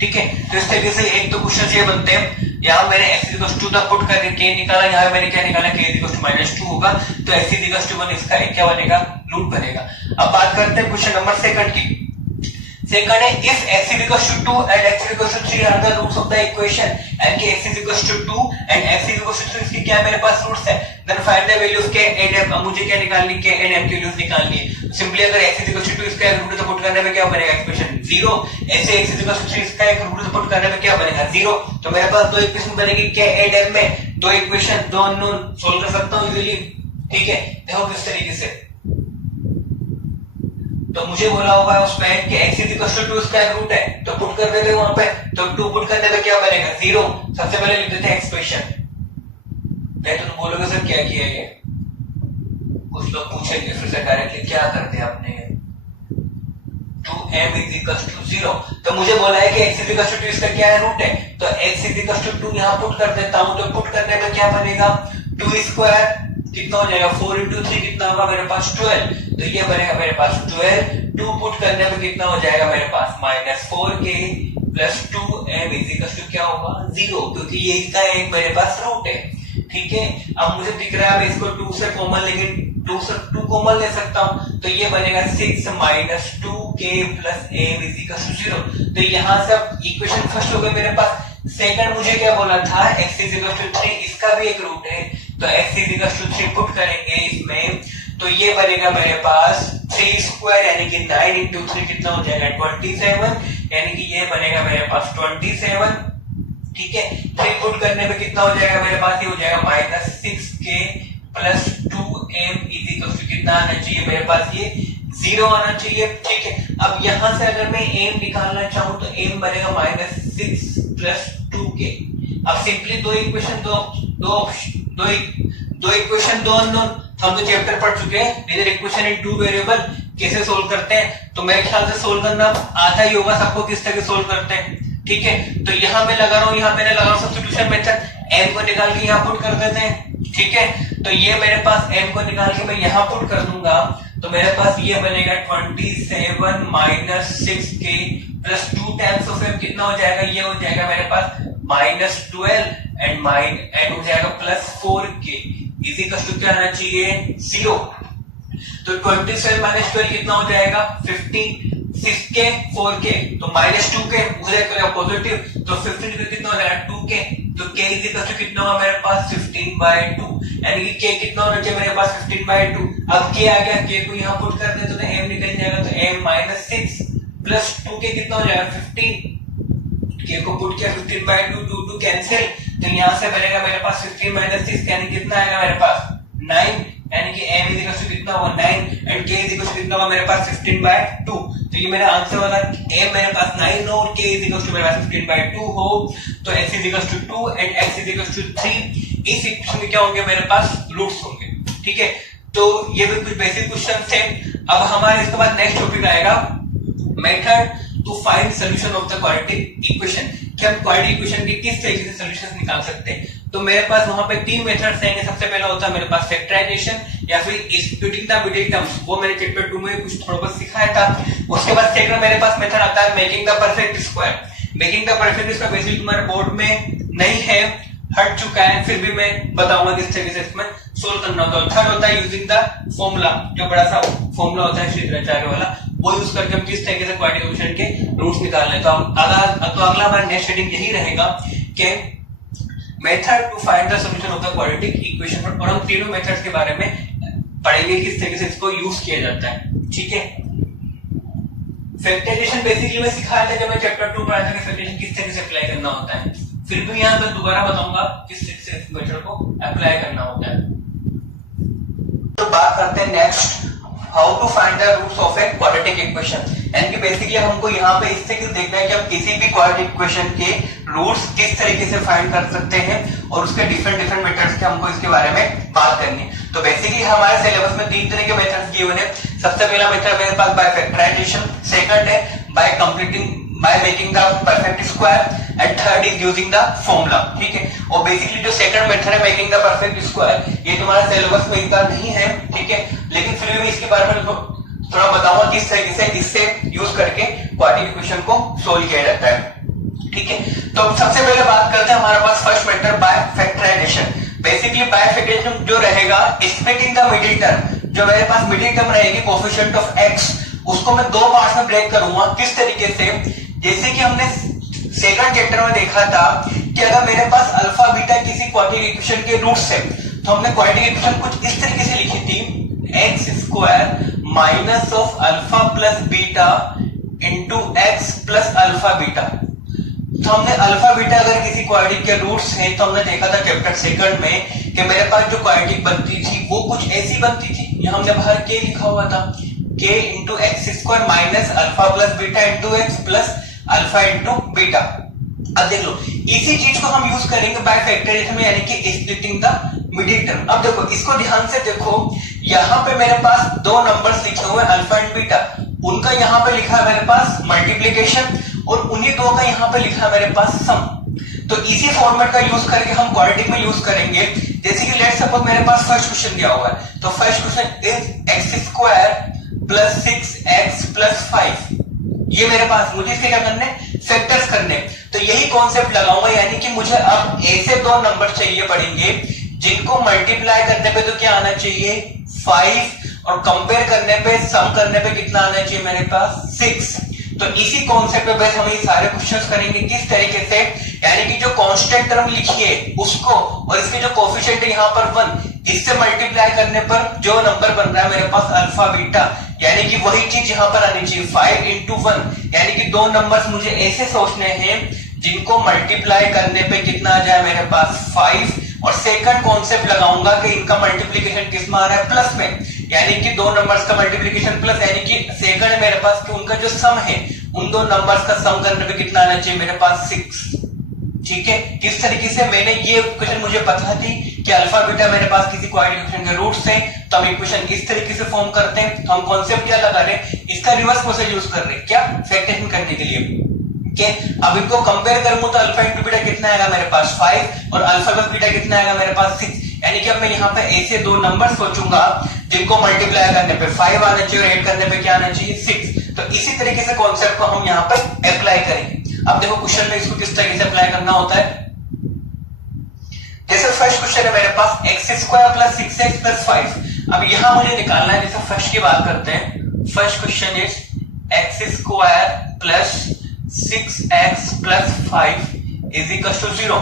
ठीक है, तो इस तरीके से एक तो क्वेश्चन ये बनते हैं, यहाँ मैंने x is equal to the put करके k निकाला, यहाँ मैंने क्या निकाला k इज इक्वल टू -2 होगा, तो x इज इक्वल टू 1 इसका एक क्या बनेगा रूट बनेगा। अब बात करते हैं क्वेश्चन नंबर सेकंड की। सेकंड है if x is equals to 2 and x is equals to 3 are the roots of the equation and x is equals to 2 and x is equals to 3 इसकी क्या मेरे पास रूट्स है, then find the value of k and m। अब मुझे क्या निकालनी, k and m की values निकालनी है। सिंपली अगर x is equals to 2 इसका रूट तो पुट करने में क्या बनेगा एक्सप्रेशन 0, ऐसे x is equals to 3 इसका एक रूट तो पुट करने में क्या बनेगा 0, तो मेरे पास दो इक्वेशन बनेगी k and m में, दो इक्वेशन दो अननोन सोल्व कर सकता हूं इजीली। ठीक है, देखो किस तरीके से, तो मुझे बोला हुआ है उसमें कि x इज इक्वल टू 2 इसका रूट है, तो पुट कर देते हैं वहां पे, तो 2 पुट करने पे क्या बनेगा 0। सबसे पहले लिख देते हैं एक्सप्रेशन। नहीं तो बोलोगे सर क्या किया ये, कुछ लोग पूछेंगे फिर से डायरेक्टली क्या करते हैं आपने 2m इज इक्वल टू 0, तो मुझे बोला है कि x इज इक्वल टू 2 इसका क्या है रूट है, तो x इज इक्वल टू 2 यहां पुट कर देता हूं, तो पुट करने पे क्या बनेगा 2 स्क्वायर कितना हो जाएगा 4 into 3 कितना होगा मेरे पास 12, तो ये बनेगा मेरे पास 12, 2 पुट करने पे कितना हो जाएगा मेरे पास -4k plus 2m is equal to क्या होगा 0, क्योंकि ये इसका एक मेरे पास रूट है। ठीक है, अब मुझे दिख रहा है मैं इसको 2 से कॉमन लेके 2 से 2 कॉमन ले सकता हूं, तो ये बनेगा 6 2k plus m is equal to 0, तो यहां से अब इक्वेशन फर्स्ट हो गई मेरे पास। सेकंड मुझे क्या बोला था x इज इक्वल टू 3 इसका भी एक रूट है, तो x is equal to 3 put करेंगे इसमें, तो ये बनेगा मेरे पास 3 स्क्वायर यानी कि 9 into 3 कितना हो जाएगा 27, यानी कि ये बनेगा मेरे पास 27। ठीक है, 3 पुट करने पे कितना हो जाएगा मेरे पास, ये हो जाएगा -6k plus 2m is equal to कितना आना चाहिए मेरे पास ये 0 आना चाहिए। ठीक है, अब यहां से अगर मैं m निकालना चाहूं तो m बनेगा -6 प्लस 2k। अब सिंपली दो इक्वेशन दो इक्वेशन दो अननोन, हम तो चैप्टर पढ़ चुके हैं linear equation in two variable कैसे सोल्व करते हैं, तो मेरे ख्याल से सोल्व करना आता ही होगा सबको किस तरह सोल्व करते हैं। ठीक है, तो यहां मैं लगा रहा हूं, यहां मैंने लगा सब्स्टिट्यूशन मेथड, m को निकाल के यहां पुट कर देते हैं। ठीक है, तो ये मेरे पास m को निकाल के मैं यहां पुट कर दूंगा, तो मेरे पास ये बनेगा 27 6k plus 2 times of m कितना हो जाएगा, ये हो जाएगा मेरे पास -12 एंड हो जाएगा +4k इज इक्वल टू क्या आना चाहिए 0, तो 27 -12 कितना हो जाएगा 15, 6k 4k तो -2k मुझे करेगा पॉजिटिव, तो 15 को कितना हो जाएगा 2k, तो k इज इक्वल टू कितना होगा मेरे पास 15/2, यानी कि k कितना होना चाहिए मेरे पास 15/2। अब k आ गया, k को यहां पुट कर दे तो m निकल जाएगा, तो m -6 प्लस 2k कितना हो जाएगा 15, k को पुट किया 15/2 2 कैंसिल, तो यहां से बनेगा मेरे पास 15 6 यानी कितना आएगा मेरे पास 9, यानी कि m इज इक्वल टू कितना होगा 9 and k is equal to कितना होगा मेरे पास 15/2, तो ये मेरा आंसर होगा m मेरे पास 9 हो और k इज इक्वल टू मेरे पास 15/2 हो, तो x is equal to 2 and x is equal to 3। इस इक्वेशन में क्या होंगे मेरे पास रूट्स होंगे। ठीक है, तो ये भी कुछ बेसिक क्वेश्चन थे। अब हमारे इसके बाद नेक्स्ट टॉपिक आएगा method to find solution of the quadratic equation, कि हम क्वाड्रेटिक इक्वेशन के किस तरीके से सॉल्यूशंस निकाल सकते हैं। तो मेरे पास वहां पे 3 मेथड्स हैं। सबसे पहला होता है मेरे पास फैक्टराइजेशन या फिर स्प्लिटिंग द मिडिल टर्म्स, वो मैंने चैप्टर 2 में कुछ थोड़ा बहुत सिखाया था। उसके बाद सेकंड मेरे पास मेथड आता है making the perfect square. Making the perfect square basically तुम्हारे बोर्ड में नहीं है, हट चुका है, फिर भी मैं बताऊंगा किस तरीके से इसमें सोल्व करना होता है। थर्ड होता है यूजिंग द फॉर्मूला, जो बड़ा सा फॉर्मूला होता है श्रीधराचार्य वाला, वो यूज करके हम किस तरीके से क्वाड्रेटिक इक्वेशन के रूट्स निकाल लें। तो अगला हमारा नेक्स्ट रीडिंग यही रहेगा कि method to find the solution of the quadratic equation, और हम तीनों मेथड्स के बारे में पढ़ेंगे किस तरीके से इसको यूज किया जाता है। ठीक है, फैक्टराइजेशन बेसिकली मैं सिखाया था जब मैं चैप्टर 2 पढ़ाया था कि फैक्टराइजेशन किस तरीके से अप्लाई करना होता है, फिर भी यहाँ पर दोबारा बताऊंगा किस तरीके इस मेथड को अप्लाई करना होता है। तो बात करते हैं next, how to find the roots of a quadratic equation. यानी कि बेसिकली हमको यहाँ पे इससे क्यों देखना है कि हम किसी भी क्वाड्रेटिक इक्वेशन के रूट्स किस तरीके से फाइंड कर सकते हैं और उसके डिफरेंट डिफरेंट मेथड्स के हमको इसके बारे में बात करनी है। तो बेसिकली हमारे सिलेबस में 3 तरह के मेथड्स दिए हुए हैं। सबसे पहला मेथड मेरे पास बाय फैक्टराइजेशन, सेकंड है by making the perfect square and third is using the formula. ठीक है, और बेसिकली जो सेकंड मेथड है मेकिंग द परफेक्ट स्क्वायर, ये तुम्हारा सिलेबस में इतना नहीं है, ठीक है, लेकिन फिर भी इसके बारे में थोड़ा बताऊंगा किस तरीके से इससे यूज करके क्वाड्रेटिक इक्वेशन को सोल्व किया जाता है। ठीक है, तो सबसे पहले बात करते हैं हमारे पास first method by factorization. Basically by factorization जो रहेगा, स्प्लिटिंग द मिडिल टर्म, जो मेरे पास मिडिल टर्म रहेगी कोएफिशिएंट ऑफ x, उसको मैं दो पार्ट्स में ब्रेक करूंगा। किस तरीके से, जैसे कि हमने सेकंड चैप्टर में देखा था कि अगर मेरे पास अल्फा बीटा किसी क्वाड्रेटिक इक्वेशन के रूट्स है, तो हमने क्वाड्रेटिक इक्वेशन कुछ इस तरीके से लिखी थी, x square minus of alpha plus beta into x plus alpha beta. तो हमने अल्फा बीटा अगर किसी क्वाड्रेटिक के रूट्स हैं, तो हमने देखा था चैप्टर सेकंड में कि मेरे पास जो क्वाड्रेटिक बनती थी वो कुछ ऐसी बनती थी, यहां हमने बाहर के लिखा हुआ था, k into x square minus alpha plus beta into x plus alpha into beta. अब देख लो, इसी चीज को हम यूज करेंगे बाय फैक्टराइजेशन में, यानी कि स्प्लिटिंग द मिडिल टर्म। अब देखो, इसको ध्यान से देखो, यहाँ पे मेरे पास दो नंबर्स लिखे हुए हैं अल्फा एंड बीटा, उनका यहाँ पे लिखा है मेरे पास मल्टीप्लीकेशन और उन्हीं दो का यहाँ पे लिखा है मेरे पास सम। तो इसी फॉर्मेट का यूज करके हम क्वाड्रेटिक में यूज करेंगे। जैसे कि लेट्स सपोज मेरे पास फर्स्ट क्वेश्चन दिया हुआ है, तो first question is x square plus 6x plus 5, ये मेरे पास, मुझे इसके क्या करने, फैक्टर्स करने। तो यही कॉन्सेप्ट लगाऊंगा, यानी कि मुझे अब ऐसे दो नंबर चाहिए पड़ेंगे जिनको मल्टीप्लाई करने पे तो क्या आना चाहिए 5, और कंपेयर करने पे, सम करने पे कितना आना चाहिए मेरे पास 6। तो इसी कॉन्सेप्ट पे बेस हम ये सारे क्वेश्चंस करेंगे। किस तरीके से, यानी कि जो कांस्टेंट टर्म लिखी है उसको और इसके जो कोएफिशिएंट है यहाँ पर 1, इससे मल्टीप्लाई करने पर जो नंबर बन रहा है मेरे पास अल्फा बीटा, यानी कि वही चीज यहाँ पर आनी चाहिए 5 इंटू 1, यानी कि दो नंबर्स मुझे ऐसे सोचने हैं जिनको मल्टीप्लाई करने पे कितना आ जाए मेरे पास 5, और सेकंड कॉन्सेप्ट लगाऊंगा कि इनका मल्टीप्लीकेशन किस में आ रहा है, प्लस में, यानी कि दो नंबर्स का मल्टीप्लीकेशन प्लस, यानी कि सेकंड मेरे पास कि उनका जो सम है उन दो नंबर्स का सम करने पे कितना आना चाहिए मेरे पास 6। ठीक है, किस तरीके से, मैंने ये इक्वेशन मुझे पता थी कि अल्फा बीटा मेरे पास किसी क्वाड्रेटिक इक्वेशन के रूट्स हैं, तो हम इक्वेशन इस तरीके से फॉर्म करते हैं। तो हम कॉन्सेप्ट क्या लगा रहे हैं, इसका रिवर्स प्रोसेस यूज कर रहे हैं, क्या, फैक्टराइजेशन करने के लिए। अब इनको कंपेयर करूंगा तो अल्फा इंटू बीटा कितना आएगा मेरे पास 5 और अल्फा प्लस बीटा कितना आएगा मेरे पास 6, यानी कि अब मैं यहाँ पे ऐसे दो नंबर सोचूंगा जिनको मल्टीप्लाई करने पे 5 आना चाहिए और ऐड करने पे क्या आना चाहिए 6। तो इसी तरीके से कॉन्सेप्ट को हम यहाँ पर अप्लाई करेंगे। अब देखो क्वेश्चन में इसको किस तरीके से अप्लाई करना होता है। जैसे फर्स्ट क्वेश्चन है मेरे पास x square plus 6x plus 5। अब यहां मुझे निकालना है, जैसे फर्स्ट की बात करते हैं, first question is x square plus 6x plus 5 is equal to 0।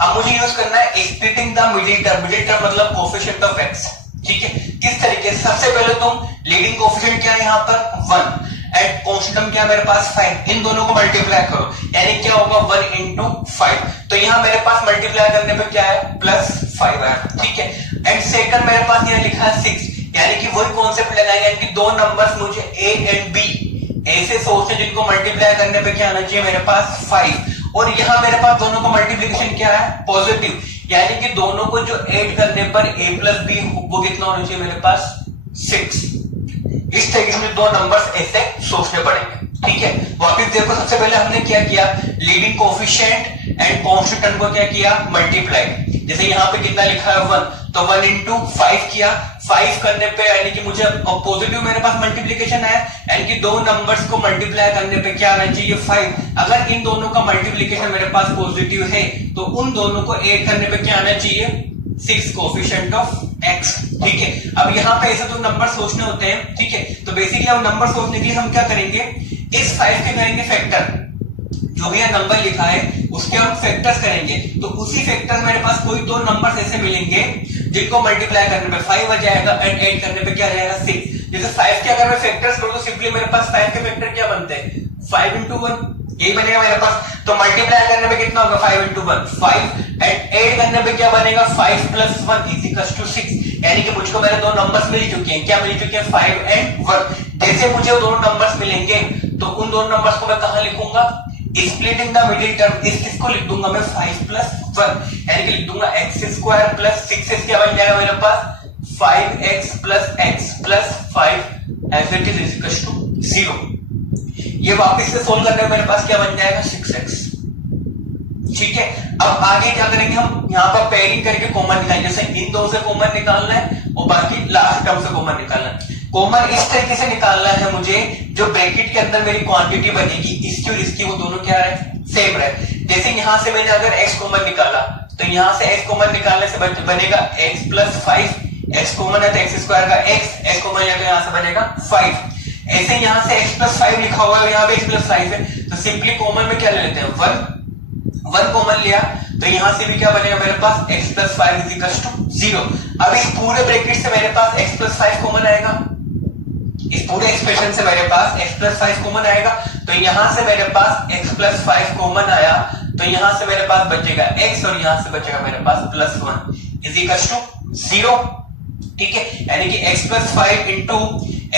अब मुझे यूज करना है splitting the middle term, middle term मतलब कोएफिशिएंट ऑफ x। ठीक है, किस तरीके से, सबसे पहले तुम लीडिंग कोएफिशिएंट क्या है यहाँ पर 1 एंड कांस्टेंट क्या मेरे पास 5, इन दोनों को मल्टीप्लाई करो, यानी क्या होगा 1 इंटू 5। तो यहाँ मेरे पास मल्टीप्लाई करने पे क्या है प्लस 5 है। ठीक है, एंड सेकंड मेरे पास यहाँ लिखा है 6, यानी कि वही कॉन्सेप्ट लगाएंगे, यानी कि दो नंबर्स मुझे a एंड b ऐसे सोचते जिनको मल्टीप्लाई करने पे क्या आना चाहिए मेरे पास 5, और यहाँ मेरे पास दोनों का मल्टीप्लीकेशन क्या है पॉजिटिव, यानी कि दोनों को जो ऐड करने पर a प्लस बी वो कितना होना चाहिए मेरे पास 6। इस तरीके से दो नंबर्स ऐसे सोचने पड़ेंगे। ठीक है, वापिस देखो, सबसे पहले हमने क्या किया, leading coefficient and constant term को क्या किया मल्टीप्लाई। जैसे यहाँ पे कितना लिखा है 1, तो 1 इंटू 5 किया, 5 करने पे यानी कि मुझे पॉजिटिव मेरे पास मल्टीप्लीकेशन है, यानी कि दो नंबर्स को मल्टीप्लाई करने पे क्या आना चाहिए 5। अगर इन दोनों का मल्टीप्लीकेशन मेरे पास पॉजिटिव है तो उन दोनों को ऐड करने पे क्या आना चाहिए 6 कोएफिशिएंट ऑफ x। ठीक है, अब यहाँ पे ऐसे तो नंबर सोचने होते हैं। ठीक है, तो बेसिकली हम नंबर सोचने के लिए हम क्या करेंगे, इस 5 के करेंगे फैक्टर, जो भी नंबर लिखा है उसके हम फैक्टर्स करेंगे। तो उसी फैक्टर मेरे पास कोई दो नंबर्स ऐसे मिलेंगे जिनको मल्टीप्लाई करने पे 5 आ जाएगा एंड ऐड करने पे क्या रहेगा 6। जैसे 5 के अगर मैं फैक्टर्स करूं तो सिंपली मेरे पास 5 के फैक्टर क्या बनते हैं 5 इंटू 1, यही बनेगा मेरे पास। तो मल्टीप्लाई करने पे कितना होगा 5 इंटू 1 5, एंड ऐड करने पे क्या बनेगा 5 प्लस 1 इज इक्वल टू 6, यानी कि मुझको मेरे दो नंबर्स मिल चुके हैं। क्या मिल चुके हैं? 5 एंड 1। जैसे मुझे वो दोनों नंबर्स मिलेंगे तो उन दोनों नंबर्स को मैं कहां लिखूंगा? स्प्लिटिंग द मिडिल टर्म, इसको लिख दूंगा मैं 5 प्लस 1, यानी कि लिख दूंगा x स्क्वायर प्लस 6x, क्या बन जाएगा मेरे पास 5x plus x plus 5 as it is equal to 0। ये वापस से सोल्व करने में मेरे पास क्या बन जाएगा 6x। ठीक है, अब आगे क्या करेंगे हम? यहाँ पर पेयरिंग करके कॉमन निकालेंगे। जैसे इन दो से कॉमन निकालना है और बाकी लास्ट टर्म से कॉमन निकालना है। कॉमन इस तरीके से निकालना है मुझे, जो ब्रैकेट के अंदर मेरी क्वांटिटी बनेगी इसकी और इसकी वो दोनों क्या रहे? सेम रहे। जैसे यहां से मैंने अगर x कॉमन निकाला तो यहां से x कॉमन निकालने से बनेगा x प्लस 5, x कॉमन है तो x स्क्वायर का x कॉमन है तो यहां से बनेगा 5। ऐसे यहां से x प्लस 5 लिखा हुआ है, यहां पे x प्लस 5 है, तो सिंपली कॉमन में क्या ले लेते हैं 1 कॉमन लिया तो यहां से भी क्या बनेगा मेरे पास x plus 5 is equal to 0। अब इस पूरे ब्रैकेट से मेरे पास x प्लस 5 कॉमन आएगा, इस पूरे एक्सप्रेशन से मेरे पास x प्लस 5 कॉमन आएगा, तो यहां से मेरे पास x प्लस 5 कॉमन आया तो यहां से मेरे पास बचेगा x और यहां से बचेगा मेरे पास प्लस 1 इज इक्वल टू 0। ठीक है, यानी कि x plus 5 into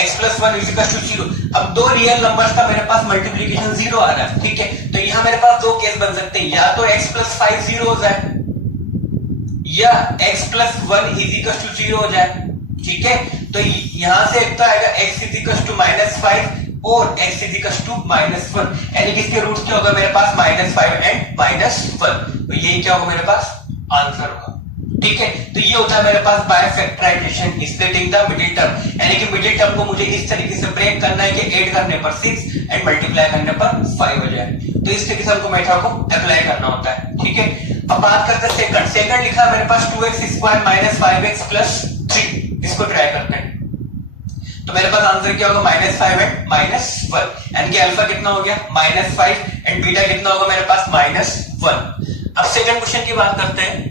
x plus 1 is equal to 0। अब दो रियल नंबर्स का मेरे पास मल्टीप्लीकेशन 0 आ रहा है। ठीक है, तो यहां मेरे पास दो केस बन सकते हैं, या तो x प्लस 5 0 हो जाए या x plus 1 is equal to 0 हो जाए। ठीक है, तो यहां से एक तो आएगा x इज इक्वल टू -5 और x इज इक्वल टू -1, यानी कि इसके रूट्स क्या होगा मेरे पास -5 एंड -1, तो ये क्या होगा मेरे पास आंसर होगा। ठीक है, तो ये होता है मेरे पास by factorization splitting the middle term, यानी कि मिडिल टर्म को मुझे इस तरीके से ब्रेक करना है कि ऐड करने पर 6 एंड मल्टीप्लाई करने पर 5 हो जाए। तो इस तरीके से हमको मेथड को अप्लाई करना होता है। ठीक है, अब बात करते हैं सेकंड। सेकंड लिखा है मेरे पास 2x square minus 5x plus 3, इसको ट्राई करते हैं। तो मेरे पास आंसर क्या होगा -5 एंड -1, यानी कि अल्फा कितना हो गया -5 एंड बीटा कितना होगा मेरे पास -1। अब सेकंड क्वेश्चन की बात करते हैं।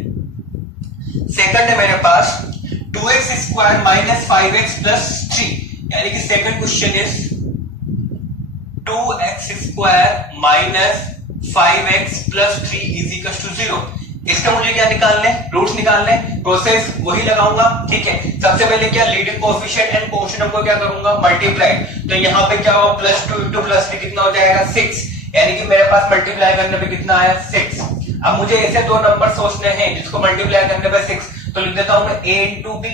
सेकंड है मेरे पास 2x square minus 5x plus 3, यानी कि second question is 2x square minus 5x plus 3 is equal to 0। इसका मुझे क्या निकालने? रूट्स निकालने। प्रोसेस वही लगाऊंगा। ठीक है, सबसे पहले क्या लीडिंग कोएफिशिएंट एंड कोएफिशिएंट को क्या करूंगा मल्टीप्लाई, तो यहां पे क्या होगा +2 इंटू +3 कितना हो जाएगा 6, यानी कि मेरे पास मल्टीप्लाई करने पे कितना आया 6। अब मुझे ऐसे दो नंबर सोचने हैं जिसको मल्टीप्लाई करने पे 6, तो लिख देता हूं मैं a into b.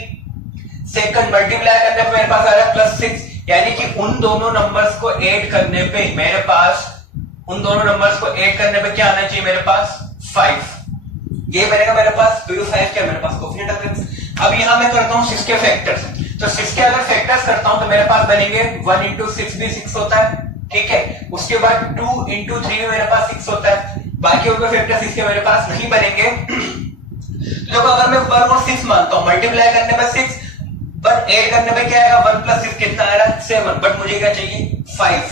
Second multiply करने पे मेरे पास आ रहा है +6, यानी कि उन दोनों नंबर्स को ऐड करने पे मेरे पास क्या आना चाहिए मेरे पास 5। ये बनेगा मेरे पास 5 क्या मेरे पास कोएफिशिएंट ऑफ x। अब यहां मैं करता हूं 6 के फैक्टर्स, तो 6 के अगर फैक्टर्स करता हूं तो मेरे पास बनेंगे 1 इंटू 6 भी 6 होता है। ठीक है, उसके बाद 2 इंटू 3 भी मेरे पास 6 होता है। बाकी और फैक्टर्स इसके मेरे पास नहीं बनेंगे। तो अगर मैं 1 और 6 मानता हूं, मल्टीप्लाई करने पे 6 बट ऐड करने पे क्या आएगा 1 प्लस 6 कितना आ रहा है 7, बट मुझे क्या चाहिए 5,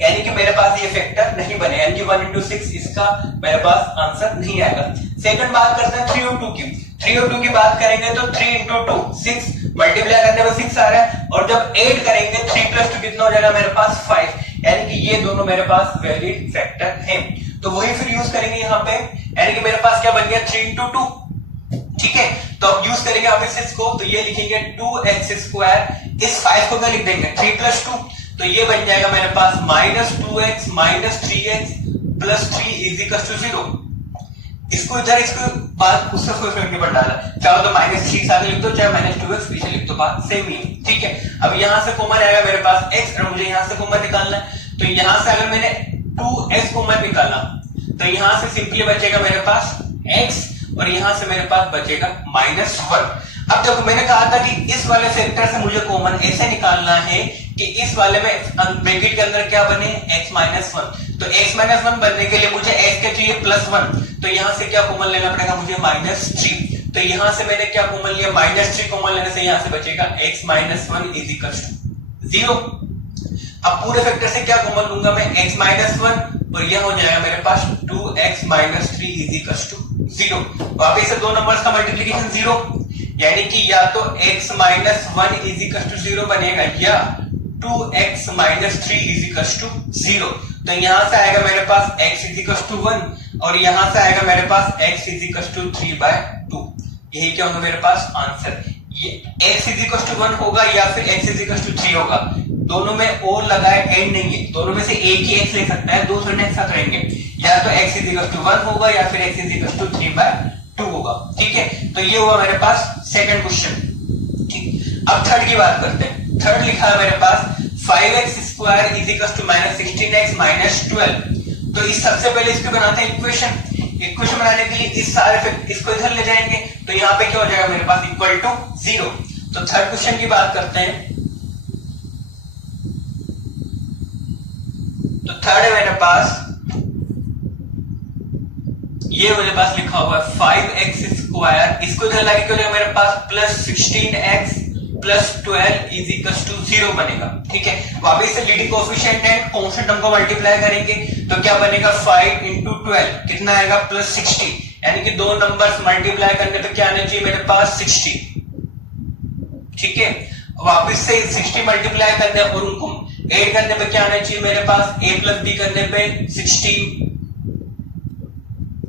यानी कि मेरे पास ये फैक्टर नहीं बने, यानी कि 1 इंटू 6 इसका मेरे पास आंसर नहीं आएगा। सेकंड बात करते हैं 3 और 2 की। 3 और 2 की बात करेंगे तो 3 इंटू 2 6, मल्टीप्लाई करने पे 6 आ रहा है, और जब ऐड करेंगे 3 प्लस 2 कितना हो जाएगा मेरे पास 5, यानी कि ये दोनों मेरे पास वैलिड फैक्टर हैं। तो वही फिर यूज करेंगे यहाँ पे, यानी कि मेरे पास क्या बन गया 3 इंटू 2। ठीक है, तो अब यूज करेंगे आप इसको, तो ये लिखेंगे 2x स्क्वायर, इस 5 को क्या लिख देंगे 3 प्लस 2, तो ये बन जाएगा मेरे पास -2x minus 3x plus 3 is equal to 0। इसको इधर इसको बात उससे कोई फर्क नहीं पड़ता, चाहे तो -3 आगे लिख दो चाहे -2x पीछे लिख दो, बात सेम ही। ठीक है, अब यहां से कॉमन आएगा मेरे पास x और मुझे यहां से कॉमन निकालना है, तो यहां से अगर मैंने 2x कॉमन निकाला तो यहां से सिंपली बचेगा मेरे पास x और यहां से मेरे पास बचेगा -1। अब जब मैंने कहा था कि इस वाले फैक्टर से मुझे कॉमन ऐसे निकालना है कि इस वाले में ब्रैकेट के अंदर क्या बने x -1, तो x -1 बनने के लिए मुझे x के चाहिए +1, तो यहां से क्या कॉमन लेना पड़ेगा मुझे -3, तो यहां से मैंने क्या कॉमन लिया -3 कॉमन लेने से यहां से बचेगा x -1 इज इक्वल टू 0। अब पूरे फैक्टर से क्या कॉमन लूंगा मैं x -1 और यह हो जाएगा मेरे पास 2x - 3 इज इक्वल टू 0। वापस से दो नंबर्स का मल्टीप्लिकेशन 0, यानी कि या तो x -1 इज इक्वल टू 0 बनेगा या 2x - 3 इज इक्वल टू 0। तो यहां से आएगा मेरे पास x इज इक्वल टू 1 और यहां से आएगा मेरे पास x इज इक्वल टू 3/2। यही क्या होगा मेरे पास आंसर। ये x इज इक्वल टू 1 होगा या फिर x इज इक्वल टू 3 होगा, दोनों में और लगाए एंड नहीं है, दोनों में से एक ही x ले सकता है, दो थोड़े एक साथ रहेंगे, या तो x इज इक्वल टू 1 होगा या फिर x इज इक्वल टू 3/2 होगा। ठीक है, तो ये हुआ मेरे पास सेकंड क्वेश्चन। ठीक, अब थर्ड की बात करते हैं। थर्ड लिखा है मेरे पास 5x square is equal to -16x - 12। तो इस सबसे पहले इसको बनाते हैं इक्वेशन। इक्वेशन बनाने के लिए इस सारे इसको इधर ले जाएंगे, तो यहाँ पे क्या हो जाएगा मेरे पास इक्वल टू 0। तो थर्ड क्वेश्चन की बात करते हैं। तो थर्ड है मेरे पास, ये मेरे पास लिखा हुआ है 5x स्क्वायर, इसको इधर लाके क्या हो जाएगा मेरे पास +16x + 12 इज इक्वल टू 0 बनेगा। ठीक है, वापस से लीडिंग कोएफिशिएंट है, कांस्टेंट टर्म को मल्टीप्लाई करेंगे तो क्या बनेगा 5 × 12 कितना आएगा +60, यानी कि दो नंबर्स मल्टीप्लाई करने पे क्या आना चाहिए मेरे पास 60। ठीक है, वापस से 60 मल्टीप्लाई करने और उनको ऐड करने पे क्या आना चाहिए मेरे पास a + b करने पे 16,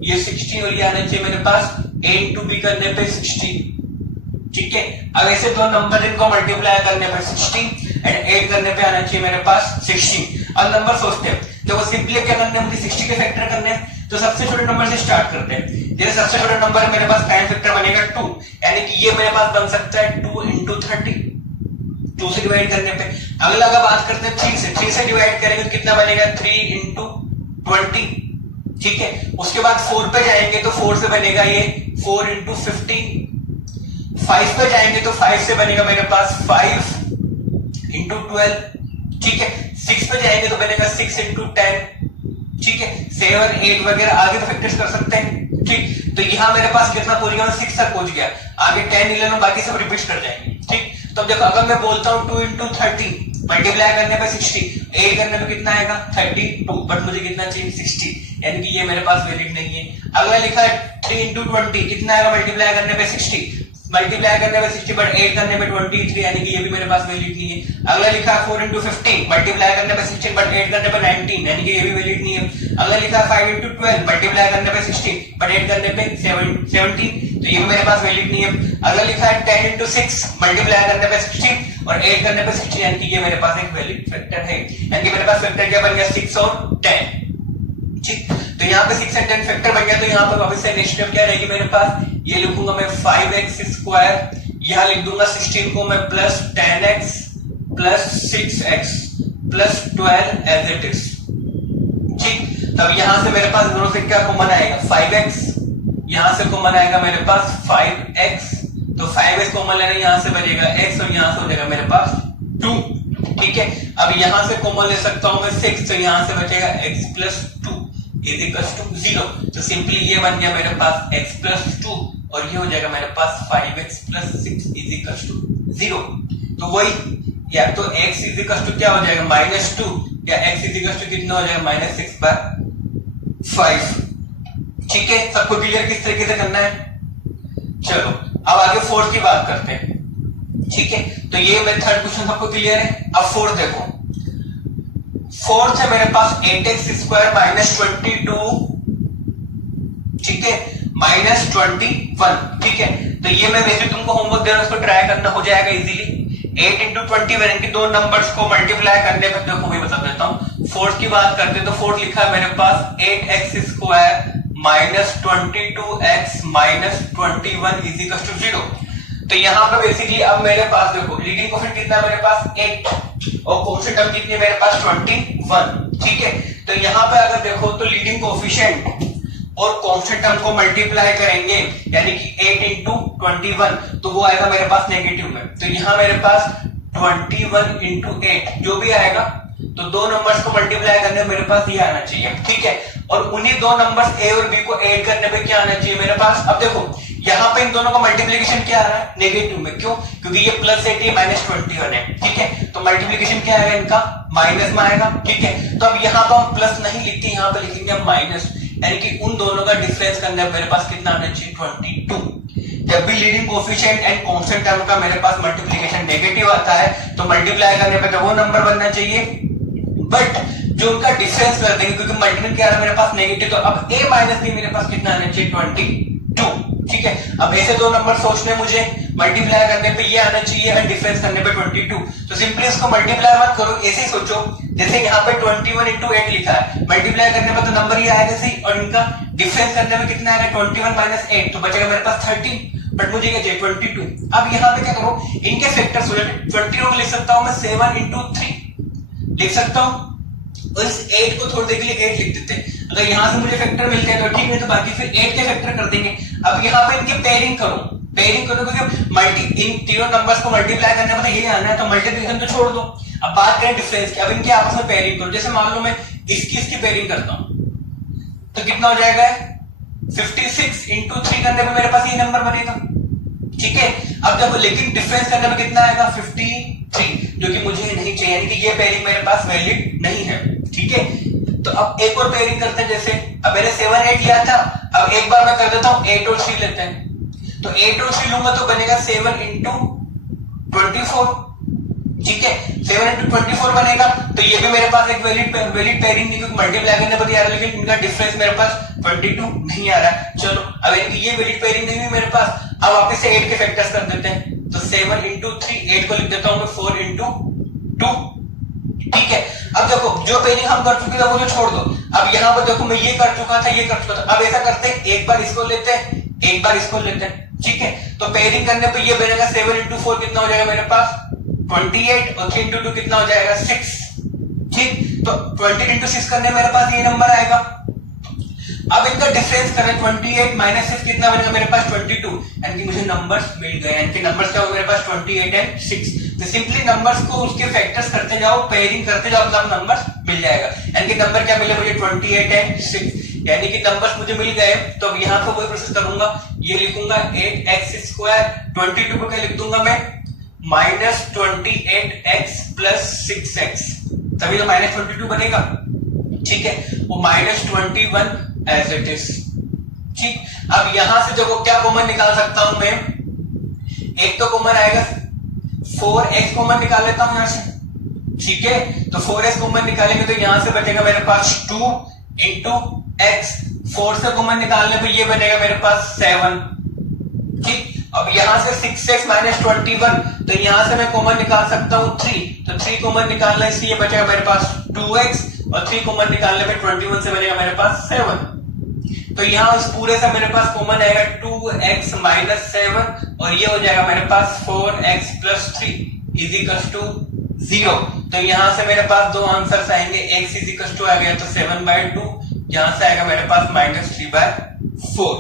ये 60 और ये आना चाहिए मेरे पास a × b करने पे 60। ठीक है, अब ऐसे दो नंबर इनको मल्टीप्लाई करने पर 60 एंड ऐड करने पे आना चाहिए मेरे पास 16। अब नंबर सोचते हैं, देखो सिंपली क्या करना है, मुझे 60 के फैक्टर करने हैं, तो सबसे छोटे नंबर से स्टार्ट करते हैं। जैसे सबसे छोटा नंबर मेरे पास टाइम फैक्टर बनेगा 2, यानी कि ये मेरे पास बन सकता है 2 × 30, 2 से डिवाइड करने पे। अगला का बात करते हैं 3 से, 3 से डिवाइड करेंगे तो कितना बनेगा 3 × 20। ठीक है, उसके बाद 4 पे जाएंगे तो 4 से बनेगा ये 4 × 15। 5 पे जाएंगे तो 5 से बनेगा मेरे पास 5 × 12। ठीक है, 6 पे जाएंगे तो बनेगा 6 × 10। ठीक है, 7 8 वगैरह आगे तो फैक्टर्स कर सकते हैं। ठीक, तो यहां मेरे पास कितना पहुंच गया 6 तक पहुंच गया, आगे 10 11 बाकी सब रिपीट कर जाएंगे। ठीक, तो देखो अगर मैं बोलता हूं 2 × 30 मल्टीप्लाई करने पे 60, ऐड करने पे कितना आएगा 32, बट मुझे कितना चाहिए 60, यानी कि ये मेरे पास वैलिड नहीं है। अगला लिखा है 3 × 20 कितना आएगा मल्टीप्लाई करने पे 60, मल्टीप्लाई करने पे 60 बट ऐड करने पे 23, यानी कि ये भी मेरे पास वैलिड नहीं है। अगला लिखा है 4 × 15 मल्टीप्लाई करने पे 60 बट ऐड करने पे 19, यानी कि ये भी वैलिड नहीं है। अगला लिखा है 5 × 12 मल्टीप्लाई करने पे 60 बट ऐड करने पे 17, तो ये भी मेरे पास वैलिड नहीं है। अगला लिखा है 10 × 6 मल्टीप्लाई करने पे 60 और ऐड करने पे 60, यानी कि ये मेरे पास एक वैलिड फैक्टर है, यानी कि मेरे पास फैक्टर क्या बन गया 6 और 10। ठीक, तो यहाँ पे 6 और 10 फैक्टर बन गया, तो यहाँ पर वापस से नेक्स्ट स्टेप क्या रहेगी मेरे पास, ये लिखूंगा मैं 5x स्क्वायर, यहां लिख दूंगा 16 को मैं +10x +6x +12 as it is. ठीक, तब यहां से मेरे पास दोनों से क्या कॉमन आएगा 5x, यहां से कॉमन आएगा मेरे पास 5x, तो 5x कॉमन लेना, यहां से बचेगा x और यहां से हो जाएगा मेरे पास 2। ठीक है, अब यहां से कॉमन ले सकता हूं मैं 6, तो यहां से बचेगा x + 2 इज इक्वल टू 0। तो सिंपली ये बन गया मेरे पास x + 2 और ये हो जाएगा मेरे पास 5x + 6 इज इक्वल टू 0। तो वही, या तो x इज इक्वल टू क्या हो जाएगा -2, या x इज इक्वल टू कितना हो जाएगा -6/5। ठीक है, सबको क्लियर किस तरीके से करना है। चलो अब आगे फोर्थ की बात करते हैं। ठीक है, तो ये मेरे थर्ड क्वेश्चन सबको क्लियर है। अब फोर्थ देखो, फोर्थ है मेरे पास 8x स्क्वायर -22, ठीक है -21। ठीक है, तो ये मैं वैसे तुमको होमवर्क दे रहा हूं, उसको ट्राई करना, हो जाएगा इजीली। 8 × 21 यानी कि दो नंबर्स को मल्टीप्लाई करने पर, देखो मैं बता देता हूं। फोर्थ की बात करते हैं तो फोर्थ लिखा है मेरे पास 8x square -22x -21 is equal to 0। तो यहाँ पे बेसिकली अब मेरे पास देखो लीडिंग कोएफिशिएंट कितना है मेरे पास 8 और कोएफिशिएंट टर्म कितनी है मेरे पास 21। ठीक है, तो यहाँ पे अगर देखो तो लीडिंग कोएफिशिएंट और कांस्टेंट टर्म को मल्टीप्लाई करेंगे, यानी कि 8 × 21, तो वो आएगा मेरे पास नेगेटिव में। तो यहाँ मेरे पास 21 × 8 जो भी आएगा, तो दो नंबर्स को मल्टीप्लाई करने मेरे पास ये आना चाहिए। ठीक है, और उन्हीं दो नंबर्स ए और बी को ऐड करने पे क्या आना चाहिए मेरे पास। अब देखो यहाँ पे इन दोनों का मल्टीप्लीकेशन क्या आ रहा है नेगेटिव में, क्यों, क्योंकि ये +8 ये -21 है। ठीक है, तो मल्टीप्लीकेशन क्या आएगा इनका माइनस में आएगा। ठीक है, तो अब यहाँ पर हम प्लस नहीं लिखते, यहाँ पे लिखेंगे हम माइनस, यानी कि उन दोनों का डिफरेंस करने मेरे पास कितना आना चाहिए 22। जब भी leading coefficient and constant term का मेरे पास मल्टीप्लीकेशन नेगेटिव आता है तो मल्टीप्लाई करने पे तो वो नंबर बनना चाहिए, बट जो उनका डिफरेंस कर देंगे, क्योंकि मल्टीपल क्या है मेरे पास नेगेटिव, तो अब a माइनस बी मेरे पास कितना आना चाहिए 22, ठीक है। अब ऐसे दो नंबर सोचने मुझे, मल्टीप्लाई करने पे ये आना चाहिए और डिफरेंस करने पे 22, तो सिंपली इसको मल्टीप्लाई मत करो, ऐसे ही सोचो जैसे यहाँ पे 21 इंटू 8 लिखा है, मल्टीप्लाई करने पे तो नंबर ये आएगा सही, और इनका डिफरेंस करने में कितना आएगा 21 माइनस 8, तो बचेगा मेरे पास 13, बट मुझे क्या चाहिए 22। अब यहाँ पे क्या करो, इनके फैक्टर्स हो जाए, 22 को लिख सकता हूँ मैं 7 इंटू 3 लिख सकता हूँ, और इस 8 को थोड़ी देर के लिए 8 लिख देते हैं, अगर यहाँ से मुझे फैक्टर मिल गया तो ठीक है, तो बाकी फिर 8 के फैक्टर कर देंगे। अब यहाँ पे इनकी पेयरिंग करो, पेयरिंग करो क्योंकि इन तीनों नंबर्स को मल्टीप्लाई करने में तो यही आना है, तो मल्टीप्लिकेशन तो छोड़ दो। अब बात करें डिफरेंस की, अब इनके आपस में पेयरिंग करो, जैसे मान लो मैं इसकी पेयरिंग करता हूं तो कितना हो जाएगा 56 इंटू 3 करने पे मेरे पास ये नंबर बनेगा, ठीक है। अब देखो लेकिन डिफरेंस करने में कितना आएगा 53, जो कि मुझे नहीं चाहिए, यानी कि ये पेयरिंग मेरे पास वैलिड नहीं है, ठीक है। तो अब एक और पेयरिंग करते हैं, जैसे अब मैंने 7 8 लिया था, अब एक बार मैं कर देता हूं 8 और 3 लेते हैं, तो 8 और 3 लूंगा तो बनेगा 7 इंटू 24, ठीक है। 7 इंटू 24 बनेगा, तो ये भी मेरे पास एक वैलिड पेयरिंग नहीं, क्योंकि मल्टीप्लाई करने पर आ रहा है, लेकिन इनका डिफरेंस मेरे पास 22 नहीं आ रहा है। चलो अब इनकी ये वैलिड पेयरिंग नहीं हुई मेरे पास, अब वापस से 8 के फैक्टर्स कर देते हैं, तो 7 इंटू 3, 8 को लिख देता हूं मैं 4 इंटू 2, ठीक है। अब देखो जो पेयरिंग हम कर चुके थे वो जो छोड़ दो, अब यहाँ पर देखो मैं ये कर चुका था, ये कर चुका था, अब ऐसा करते हैं एक बार इसको लेते हैं, एक बार इसको लेते हैं, ठीक है। तो पेयरिंग करने पे ये बनेगा 7 इंटू 4 कितना हो जाएगा मेरे पास 28, और 3 इंटू 2 कितना हो जाएगा 6, ठीक। तो 20 इंटू 6 करने मेरे पास ये नंबर आएगा। अब इनका डिफरेंस करें, 28 माइनस 6 कितना बनेगा मेरे पास 22, यानी कि मुझे नंबर्स मिल गए, यानी कि नंबर्स क्या हो मेरे पास 28 एंड 6। तो सिंपली नंबर्स को उसके फैक्टर्स करते जाओ, पेयरिंग करते जाओ, मतलब नंबर्स मिल जाएगा, यानी कि नंबर क्या मिले मुझे 28 एंड 6, यानी कि नंबर्स मुझे मिल गए। तो अब यहाँ पे वही प्रोसेस करूंगा, ये लिखूंगा 8x स्क्वायर, 22 को क्या लिख दूंगा मैं माइनस 28x प्लस 6x, तभी तो माइनस 22 बनेगा, ठीक है। वो माइनस 21 एज इट इज, ठीक। अब यहां से देखो क्या कॉमन निकाल सकता हूं मैं, एक तो कॉमन आएगा 4x कॉमन निकाल लेता हूं यहां से, ठीक है। तो 4x कॉमन निकालेंगे तो यहां से बचेगा मेरे पास 2 इंटू x, 4 से कॉमन निकालने पे ये बनेगा मेरे पास 7, ठीक। अब यहां से 6x माइनस 21, तो यहां से मैं कॉमन निकाल सकता हूं 3, तो 3 कॉमन निकालने से ये बचेगा मेरे पास 2x, और 3 कॉमन निकालने पे 21 से बनेगा मेरे पास 7, तो यहां उस पूरे से मेरे पास कॉमन आएगा 2x माइनस 7, और ये हो जाएगा मेरे पास 4x plus 3 is equal to 0। तो यहां से मेरे पास दो आंसर्स आएंगे, x इज इक्वल टू आ गया तो 7/2, यहां से आएगा मेरे पास -3/4,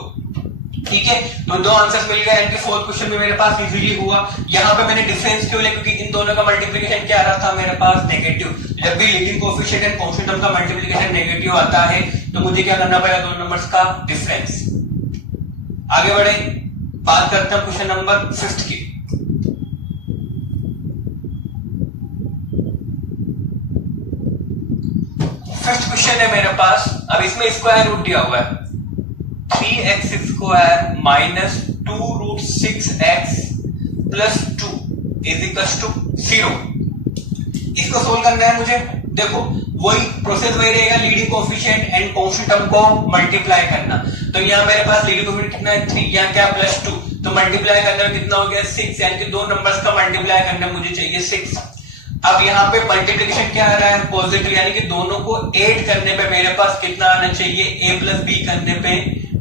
ठीक है। तो दो आंसर्स मिल गए, यानी कि फोर्थ क्वेश्चन में मेरे पास इजीली हुआ। यहाँ पे मैंने डिफरेंस क्यों लिया, क्योंकि इन दोनों का मल्टीप्लिकेशन क्या आ रहा था मेरे पास नेगेटिव, जब भी leading coefficient and constant term का मल्टीप्लिकेशन नेगेटिव आता है तो मुझे क्या करना पड़ेगा, दोनों नंबर्स का डिफरेंस। आगे बढ़े, बात करते हैं क्वेश्चन नंबर 5 की। फिफ्थ क्वेश्चन है मेरे पास, अब इसमें स्क्वायर रूट दिया हुआ है 3x square minus 2√6x plus 2 is equal to 0। इसको सोल्व करना है मुझे। देखो वही प्रोसेस वही रहेगा, leading coefficient and constant term को मल्टीप्लाई करना। तो यहाँ मेरे पास लीडिंग कोएफिशिएंट कितना है 3, यहाँ क्या +2, तो मल्टीप्लाई करने में कितना हो गया 6, यानी कि दो नंबर्स का मल्टीप्लाई करना मुझे चाहिए 6। अब यहाँ पे मल्टीप्लिकेशन क्या आ रहा है पॉजिटिव, यानी कि दोनों को ऐड करने पे मेरे पास कितना आना चाहिए, a प्लस बी करने पे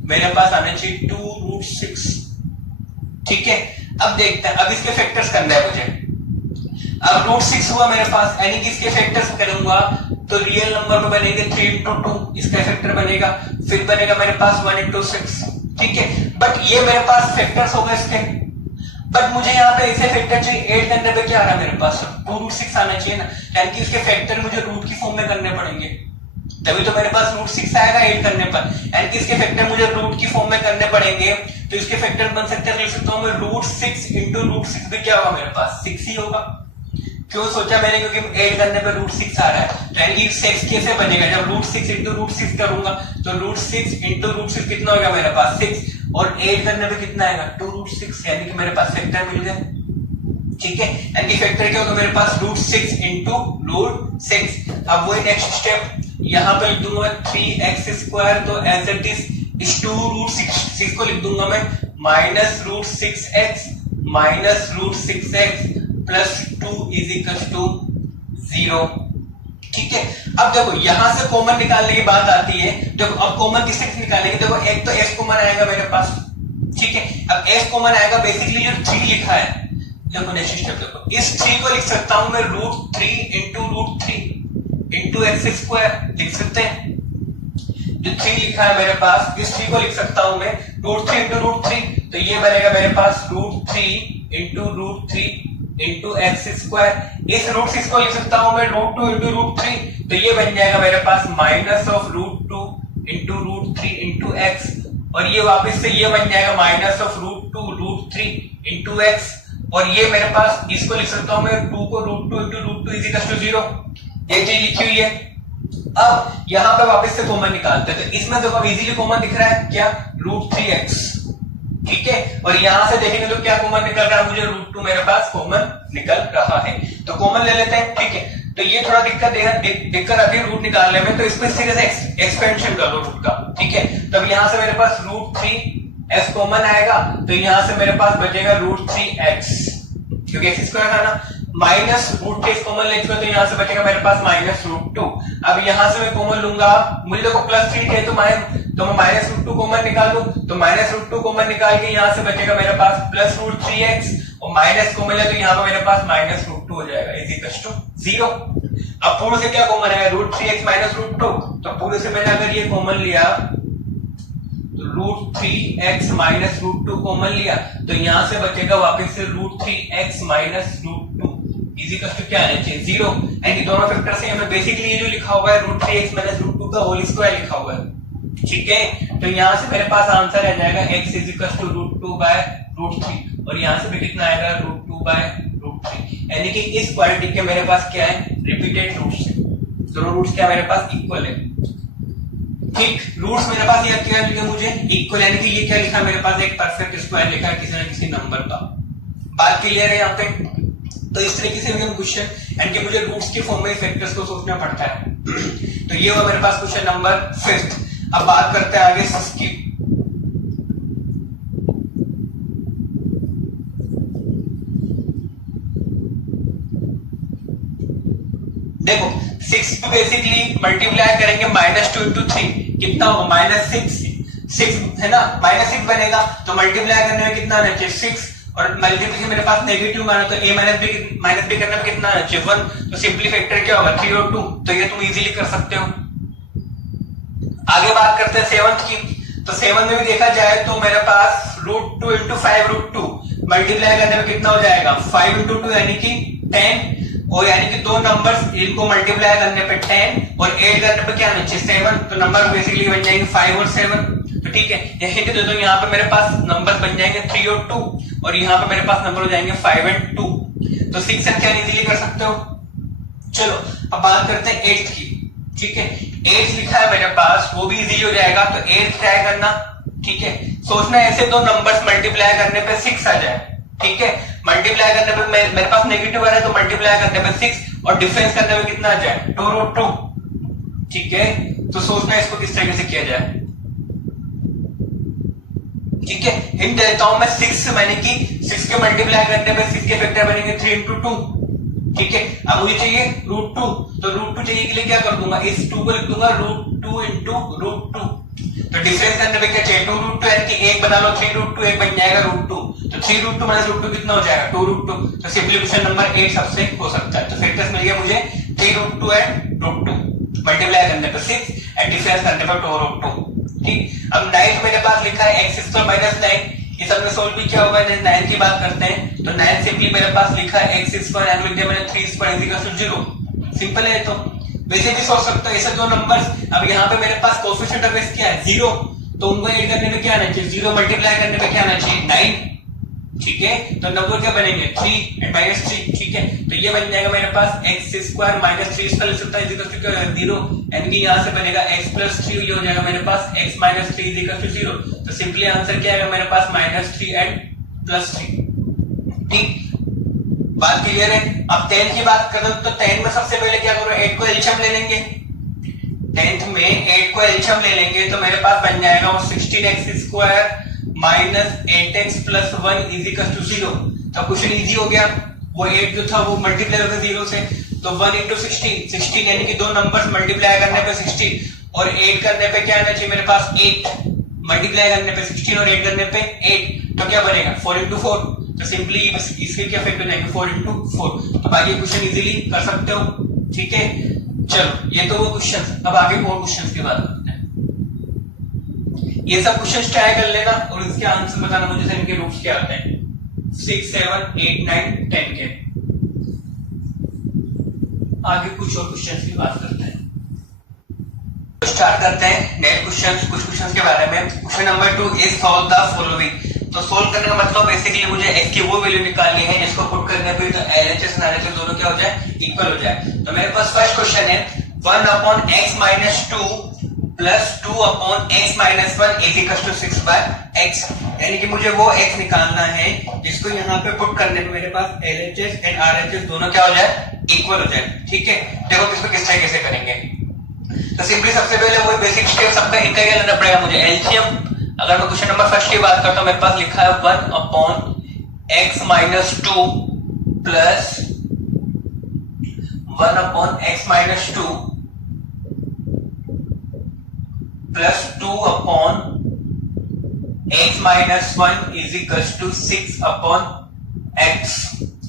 मेरे पास आना चाहिए 2√6, ठीक है। अब देखते हैं, अब इसके फैक्टर्स करना है मुझे। अब √6 हुआ मेरे पास, यानी कि इसके फैक्टर्स करूंगा तो रियल नंबर में बनेंगे 3 इंटू 2, इसका फैक्टर बनेगा, फिर बनेगा मेरे पास 1 इंटू 6, ठीक है। बट ये मेरे पास फैक्टर्स हो गए इसके, बट मुझे यहाँ पे इसे फैक्टर चाहिए, ऐड करने पे क्या आ रहा है मेरे पास 2√6 आना चाहिए ना, यानी कि इसके फैक्टर मुझे रूट की फॉर्म में करने पड़ेंगे, तभी तो मेरे पास √6 आएगा ऐड करने पर, यानी कि इसके फैक्टर मुझे रूट की फॉर्म में करने पड़ेंगे। तो इसके फैक्टर बन सकते हैं, लिख सकता हूं मैं √6 इंटू √6 भी क्या होगा मेरे पास 6 ही होगा। क्यों सोचा मैंने, क्योंकि ऐड करने पर √6 आ रहा है, तो यानी कि 6 कैसे बनेगा, जब √6 इंटू √6 करूंगा तो √6 इंटू √6 कितना होगा मेरे पास 6, और ऐड करने पे कितना आएगा 2√6, यानी कि मेरे पास फैक्टर मिल गया, ठीक है। यानी कि फैक्टर क्या होगा मेरे पास √6 इंटू √6। अब वही नेक्स्ट स्टेप, यहाँ पे लिख दूंगा 3x², तो एज इट इज 2√6 को लिख दूंगा मैं -√6x plus 2 is equal to 0। ठीक है, अब देखो यहां से कॉमन निकालने की बात आती है। देखो अब कॉमन किससे निकालेंगे, देखो एक तो s कॉमन आएगा मेरे पास। ठीक है, अब s कॉमन आएगा, बेसिकली जो 3 लिखा है, देखो नेक्स्ट स्टेप देखो, इस 3 को लिख सकता हूं मैं √3 इंटू x² लिख सकते हैं। जो 3 लिखा है मेरे पास, इस 3 को लिख सकता हूं मैं √3 इंटू तो ये बनेगा मेरे पास √3 इंटू x²। इस √6 को लिख सकता हूं मैं √2 इंटू तो ये बन जाएगा मेरे पास -√2 इंटू x, और ये वापस से ये बन जाएगा -√2 इंटू x, और ये मेरे पास इसको लिख सकता हूं मैं 2 को √2 इंटू इज इक्वल टू 0। ये चीज लिखी हुई है। अब यहां पे वापस से कॉमन निकालते हैं, तो इसमें देखो इजीली कॉमन दिख रहा है क्या, √3x। ठीक है, और यहां से देखेंगे तो क्या कॉमन निकल रहा है, मुझे √2 मेरे पास कॉमन निकल रहा है, तो कॉमन ले लेते हैं। ठीक है, तो ये थोड़ा दिक्कत आती है रूट निकालने में, तो इसको इस तरीके से एक्सपेंशन कर लो रूट का। ठीक है, तब यहां से मेरे पास √3s कॉमन आएगा, तो यहां से मेरे पास बचेगा √3x, क्योंकि x² था ना, -√3 कॉमन ले चुका, तो यहां से बचेगा मेरे पास -√2। अब यहां से मैं कॉमन लूंगा, मुझे देखो +3 थे तो मैं -√2 कॉमन निकाल लूं, तो -√2 कॉमन निकाल के यहां से बचेगा मेरे पास +√3x, और माइनस कॉमन है तो यहां पर मेरे पास -√2 हो जाएगा इज इक्वल टू 0। अब पूरे से क्या कॉमन है, √3x -√2, तो पूरे से मैंने अगर ये कॉमन लिया, √3x -√2 कॉमन लिया, तो यहां से बचेगा वापस से √3x -√2 इज इक्वल टू क्या आना चाहिए, 0। एंड दोनों फैक्टर से हमें बेसिकली ये जो लिखा हुआ है √3x -√2 का होल स्क्वायर लिखा हुआ है। ठीक है, तो यहां से मेरे पास आंसर आ जाएगा x इज इक्वल टू √2/√3, और यहां से भी कितना आएगा √2/√3, यानी कि इस क्वाड्रेटिक के मेरे पास क्या है, रिपीटेड रूट्स है, दोनों रूट्स क्या मेरे पास इक्वल है। ठीक, रूट्स मेरे पास ये क्या लिखा मुझे इक्वल, यानी कि ये क्या लिखा मेरे पास एक परफेक्ट स्क्वायर लिखा है किसी न किसी नंबर का। बात क्लियर है यहाँ पे, तो इस तरीके से भी हम क्वेश्चन, यानी कि मुझे रूट्स के फॉर्म में फैक्टर्स को सोचना पड़ता है। तो ये हुआ मेरे पास क्वेश्चन नंबर 5। अब बात करते हैं आगे इसकी। देखो 6 को बेसिकली मल्टीप्लाई करेंगे -2 इंटू 3, कितना होगा -6 है ना, -6 बनेगा, तो मल्टीप्लाई करने में कितना आना चाहिए 6, और मल्टीप्लिकेशन मेरे पास नेगेटिव माना, तो a माइनस b करने में कितना आना चाहिए 1, तो सिंपली फैक्टर क्या होगा 3 और 2, तो ये तुम इजीली कर सकते हो। आगे बात करते हैं 7th की, तो 7 में भी देखा जाए तो मेरे पास √2 इंटू 5√2 मल्टीप्लाई करने में कितना हो जाएगा 5 इंटू 2 यानी कि 10, और यानी कि दो नंबर्स इनको मल्टीप्लाई करने पे 10 और ऐड करने पे क्या आना चाहिए 7, तो नंबर बेसिकली बन जाएंगे 5 और 7। तो ठीक है, ये हिंट दे दो, यहाँ पे मेरे पास नंबर बन जाएंगे 3 और 2, और यहाँ पे मेरे पास नंबर हो जाएंगे 5 और 2, तो 6 एंड 10 इजीली कर सकते हो। चलो अब बात करते हैं 8th की। ठीक है, 8 लिखा है मेरे पास, वो भी इजी हो जाएगा, तो 8 ट्राई करना। ठीक है, सोचना ऐसे दो नंबर्स मल्टीप्लाई करने पे 6 आ जाए। ठीक है, मल्टीप्लाई करने पे मेरे पास नेगेटिव आ रहा है, तो मल्टीप्लाई करने पे 6, और डिफरेंस करने में कितना आ जाए 2√2। ठीक है, तो सोचना इसको किस तरीके से किया जाए। ठीक है, हिंट देता हूं मैं 6 माने कि 6 के मल्टीप्लाई करने पे 6 के फैक्टर बनेंगे 3 इंटू 2। ठीक है, अब मुझे चाहिए √2, तो √2 चाहिए के लिए क्या कर दूंगा, इस 2 को लिख दूंगा √2 इंटू √2, तो डिफरेंस करने पे क्या चाहिए 2√2, यानी कि एक बना लो 3√2, एक बन जाएगा √2, तो 3√2 माइनस √2 कितना हो जाएगा 2√2, तो सिंपली क्वेश्चन नंबर 8 सबसे हो सकता है। तो फैक्टर्स मिल गया मुझे 3√2 एंड √2, मल्टीप्लाई करने पे 6 एंड डिफरेंस करने पे 2√2। ठीक, अब 9 मेरे पास लिखा है x² - 9, इस हमने सोल्व भी किया होगा। 9 की बात करते हैं, तो 9 सिंपली मेरे पास लिखा है x² एंड लिख दिया मैंने 3² 0, सिंपल है। तो वैसे भी सोच सकते हो ऐसे दो नंबर्स, अब यहाँ पे मेरे पास कोएफिशिएंट ऑफ x क्या है 0, तो उनको ऐड करने में क्या आना चाहिए 0, मल्टीप्लाई करने में क्या आना चाहिए 9। ठीक है, तो नंबर क्या बनेंगे 3 एंड -3। ठीक है, तो ये बन जाएगा मेरे पास x² - 3 इसका लिख सकता है 0, यानी कि यहाँ से बनेगा x + 3, ये हो जाएगा मेरे पास x - 3 0, तो सिंपली आंसर क्या आएगा मेरे पास -3 एंड +3। ठीक, बात क्लियर है। अब 10 की बात करूं तो 10 में सबसे पहले क्या करो, 8 को एलसीएम ले लेंगे। 10th में 8 को एलसीएम ले लेंगे तो मेरे पास बन जाएगा वो 16x square minus 8x plus 1 is equal to 0। तो क्वेश्चन इजी हो गया। वो 8 जो था वो मल्टीप्लाई होगा 0 से, तो 1 इंटू 16 यानी कि दो नंबर्स मल्टीप्लाई करने पे 16 और 8 करने पे क्या आना चाहिए मेरे पास 8, मल्टीप्लाई करने पे 16 और 8 करने पे 8, तो क्या बनेगा 4 इंटू 4। तो सिंपली बस इसके क्या फैक्टर जाएंगे 4 इंटू 4। तो बाकी क्वेश्चन इजीली कर सकते हो, ठीक है। चलो ये तो वो क्वेश्चन, अब आगे और क्वेश्चन की बात करते हैं। ये सब क्वेश्चन ट्राई कर लेना और इसके आंसर बताना मुझे, इनके रूट्स क्या आते हैं 6, 7, 8, 9, 10 के। आगे कुछ और क्वेश्चन की बात करते हैं। तो स्टार्ट करते हैं नए क्वेश्चन, कुछ क्वेश्चन के बारे में। Question number 2 is solve the following. तो सोल्व करने का मतलब बेसिकली मुझे x की वो वैल्यू निकालनी है जिसको पुट करने पे तो LHS और RHS दोनों क्या हो जाए, इक्वल हो जाए। तो मेरे पास फर्स्ट क्वेश्चन है 1 upon x minus 2 plus 2 upon x minus 1 is equal to 6 by x। यानी कि मुझे वो x निकालना है जिसको यहाँ पे पुट करने पे मेरे पास LHS एंड RHS दोनों क्या हो जाए, इक्वल हो जाए, ठीक है। देखो किसको किस तरीके से करेंगे। तो सिंपली सबसे पहले वही बेसिक स्टेप सबका एक क्या लेना पड़ेगा मुझे, एलसीएम। अगर मैं क्वेश्चन नंबर फर्स्ट की बात करता हूं, मेरे पास लिखा है 1 upon x minus 2 plus 1 upon x minus 2 plus 2 upon x minus 1 is equal to 6 upon x,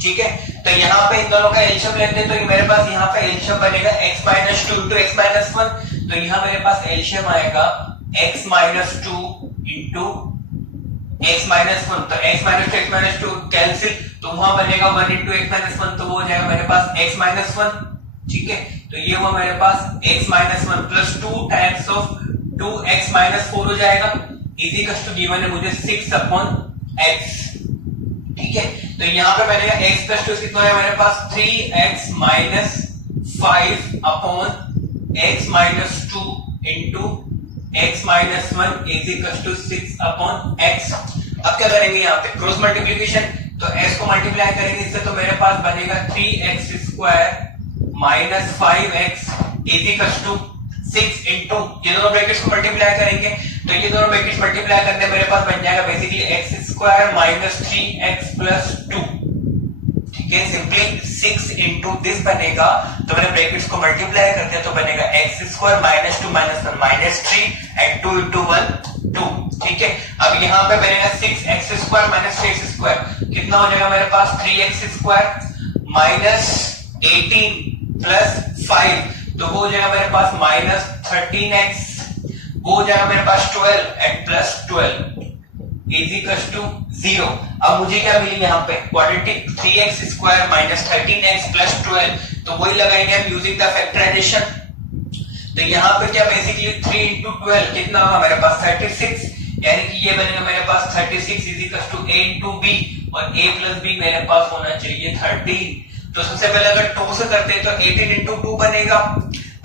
ठीक है। तो यहाँ पे इन दोनों का एलसीएम लेते हैं तो मेरे पास यहाँ पे एलसीएम बनेगा x minus 2 into x minus 1। तो यहाँ मेरे पास एलसीएम आएगा x minus 2 into x minus 1। तो x माइनस 2 कैंसिल, तो वहां बनेगा 1 इंटू x माइनस 1, तो वो हो जाएगा मेरे पास x माइनस 1, ठीक है। तो ये हुआ मेरे पास x minus 1 plus 2 times of 2x minus 4 हो जाएगा इज इक्वल टू गिवन है मुझे 6 अपॉन x, ठीक है। तो यहाँ पे बनेगा x प्लस 2 कितना है मेरे पास 3x minus 5 upon x minus 2 into x minus 1 is equal to 6 upon x। अब क्या करेंगे यहाँ पे क्रॉस मल्टीप्लीकेशन, तो s को मल्टीप्लाई करेंगे इससे, तो मेरे पास बनेगा 3x square minus 5x is equal to 6 into ये दोनों ब्रैकेट्स को मल्टीप्लाई करेंगे, तो ये दोनों ब्रैकेट्स मल्टीप्लाई करने मेरे पास बन जाएगा basically x square minus 3x plus 2, ठीक है। सिंपली 6 इंटू दिस बनेगा, तो मैंने ब्रैकेट्स को मल्टीप्लाई कर दिया तो बनेगा x square minus 2 minus 1 minus 3 and 2 into 1 2, ठीक है। अब यहाँ पे बनेगा 6x square minus 3x square कितना हो जाएगा मेरे पास 3x स्क्वायर माइनस 18 प्लस 5, तो वो हो जाएगा मेरे पास माइनस 13x, वो हो जाएगा मेरे पास 12 and plus 12 is equal to 0। अब मुझे क्या मिली यहाँ पे quadratic 3x square minus 13x plus 12, तो वही लगाएंगे हम यूजिंग द फैक्टराइजेशन। तो यहाँ पे क्या बेसिकली 3 इंटू 12 कितना होगा मेरे पास 36, यानी कि ये बनेगा मेरे पास 36 is equal to a into b और a प्लस b मेरे पास होना चाहिए 13। तो सबसे पहले अगर 2 से करते हैं तो 18 इंटू 2 बनेगा,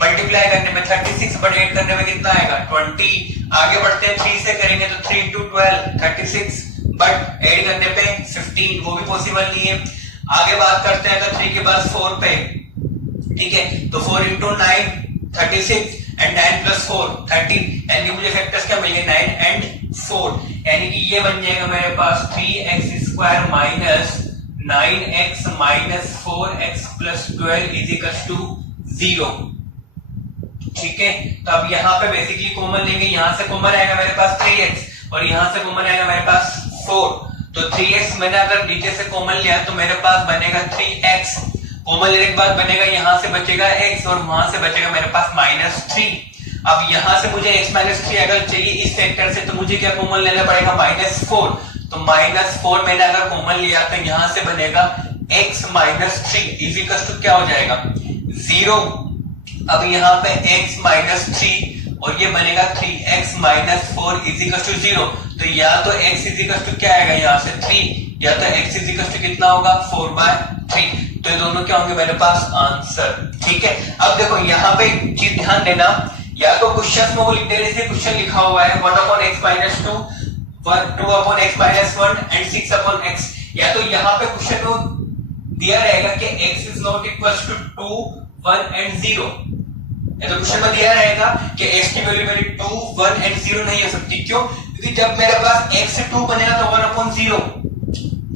मल्टीप्लाई करने में 36 बट ऐड करने में कितना आएगा 20। आगे बढ़ते हैं 3 से करेंगे तो 3 इंटू 12 36 बट ऐड करने पे 15, वो भी पॉसिबल नहीं है। आगे बात करते हैं अगर 3 के बाद 4 पे, ठीक है, तो 4 इंटू 9 36 एंड 9 प्लस 4 13, यानी मुझे फैक्टर्स क्या मिल गए 9 एंड 4, यानी कि ये बन जाएगा मेरे पास 3x square minus 9x minus 4x plus 12 is equal to 0, ठीक है। तो अब यहाँ पे बेसिकली कॉमन लेंगे, यहाँ से कॉमन आएगा मेरे पास 3x और यहाँ से कॉमन आएगा मेरे पास 4, तो 3x मैंने अगर नीचे से कॉमन लिया तो मेरे पास बनेगा 3x, कॉमन लेने के बाद बनेगा यहाँ से बचेगा x और वहां से बचेगा मेरे पास माइनस 3। अब यहाँ से मुझे x माइनस 3 अगर चाहिए इस फैक्टर से, तो मुझे क्या कॉमन लेना पड़ेगा माइनस 4, तो माइनस 4 मैंने अगर कॉमन लिया तो यहाँ से बनेगा x minus 3 is equal to क्या हो जाएगा 0। अब यहाँ पे x माइनस 3 और ये बनेगा 3x minus 4 is equal to 0, तो या तो x इज इक्वल टू क्या आएगा यहाँ से 3, या तो x इज इक्वल टू कितना होगा 4/3, तो ये दोनों क्या होंगे मेरे पास आंसर, ठीक है। अब देखो यहाँ पे चीज ध्यान देना, या तो क्वेश्चन में वो लिख देने से क्वेश्चन लिखा हुआ है 1 upon x minus 2 2 upon x minus 1 and 6 upon x, या तो यहाँ पे क्वेश्चन में दिया रहेगा कि x is not equal to 2, 1 and 0, या तो क्वेश्चन में दिया रहेगा कि x की वैल्यू मेरी 2, 1 एंड 0 नहीं हो सकती। क्यों? क्योंकि जब मेरे पास x से 2 बनेगा तो 1/0,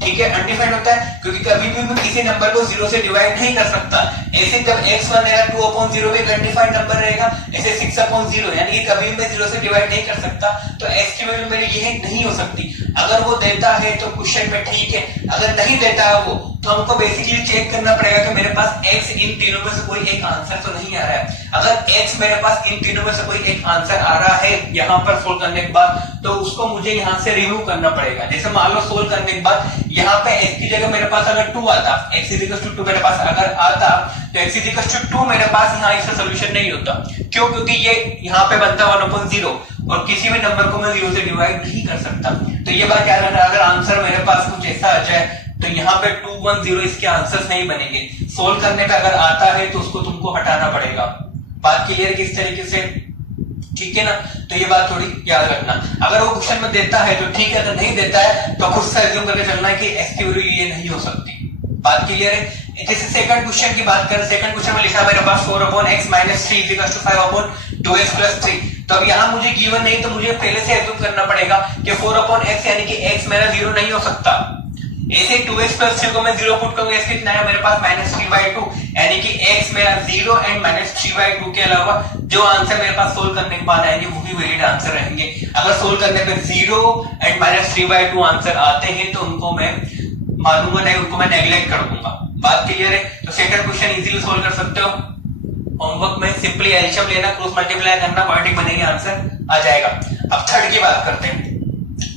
ठीक है, अनडिफाइंड होता है, क्योंकि कभी भी मैं किसी नंबर को 0 से डिवाइड नहीं कर सकता। ऐसे जब x बनेगा 2/0 भी अनडिफाइंड नंबर रहेगा, ऐसे 6/0, यानी कि कभी मैं 0 से डिवाइड नहीं कर सकता, तो x की वैल्यू मेरी ये नहीं हो सकती। अगर वो देता है तो क्वेश्चन में ठीक है, अगर नहीं देता है वो, तो हमको बेसिकली चेक करना पड़ेगा कि मेरे पास x इन तीनों में से कोई एक आंसर तो नहीं आ रहा है। अगर x मेरे पास इन तीनों में से कोई एक आंसर आ रहा है यहाँ पर सोल्व करने के बाद, तो उसको मुझे यहाँ से रिमूव करना पड़ेगा। जैसे मान लो सोल्व करने के बाद यहाँ पे x की जगह मेरे पास अगर 2 आता, x = 2 मेरे पास अगर आता, तो x = 2 मेरे पास यहाँ इसका सोल्यूशन नहीं होता। क्यों? क्योंकि ये यहाँ पे बनता 1/0 और किसी भी नंबर को मैं 0 से डिवाइड नहीं कर सकता। तो ये बात याद रखना, अगर आंसर मेरे पास कुछ ऐसा आ जाए तो यहाँ पे 2, 1, 0 इसके आंसर्स नहीं बनेंगे। सोल्व करने पे अगर आता है तो उसको तुमको हटाना पड़ेगा। बात क्लियर किस तरीके से? ठीक है ना? तो ये बात थोड़ी याद रखना। अगर वो क्वेश्चन में देता है तो ठीक है, अगर नहीं देता है तो खुद से एज्यूम करके चलना है कि x की वैल्यू ये नहीं हो सकती। बात क्लियर है? जैसे सेकंड क्वेश्चन की बात करें, सेकंड क्वेश्चन में लिखा मेरे पास 4/x - 3 = 5/2x + 3। तो अब यहाँ मुझे गिवन नहीं, तो मुझे पहले से एज्यूम करना पड़ेगा कि 4/x यानी कि x मेरा 0 नहीं हो सकता। ऐसे 2x + 3 को मैं 0 पुट करूंगा, x कितना है मेरे पास -3/2, यानी कि x मेरा 0 एंड -3/2 के अलावा जो आंसर मेरे पास सोल्व करने के बाद आएंगे वो भी वैलिड आंसर रहेंगे। अगर सोल्व करने पे 0 एंड -3/2 आंसर आते हैं तो उनको मैं मानूंगा नहीं, उनको मैं नेग्लेक्ट कर दूंगा। बात क्लियर है? तो सेकंड क्वेश्चन इजीली सोल्व कर सकते हो। होमवर्क में सिंपली एलसीएम लेना, क्रॉस मल्टीप्लाई करना, क्वाड्रेटिक बनेगी, आंसर आ जाएगा। अब थर्ड की बात करते हैं।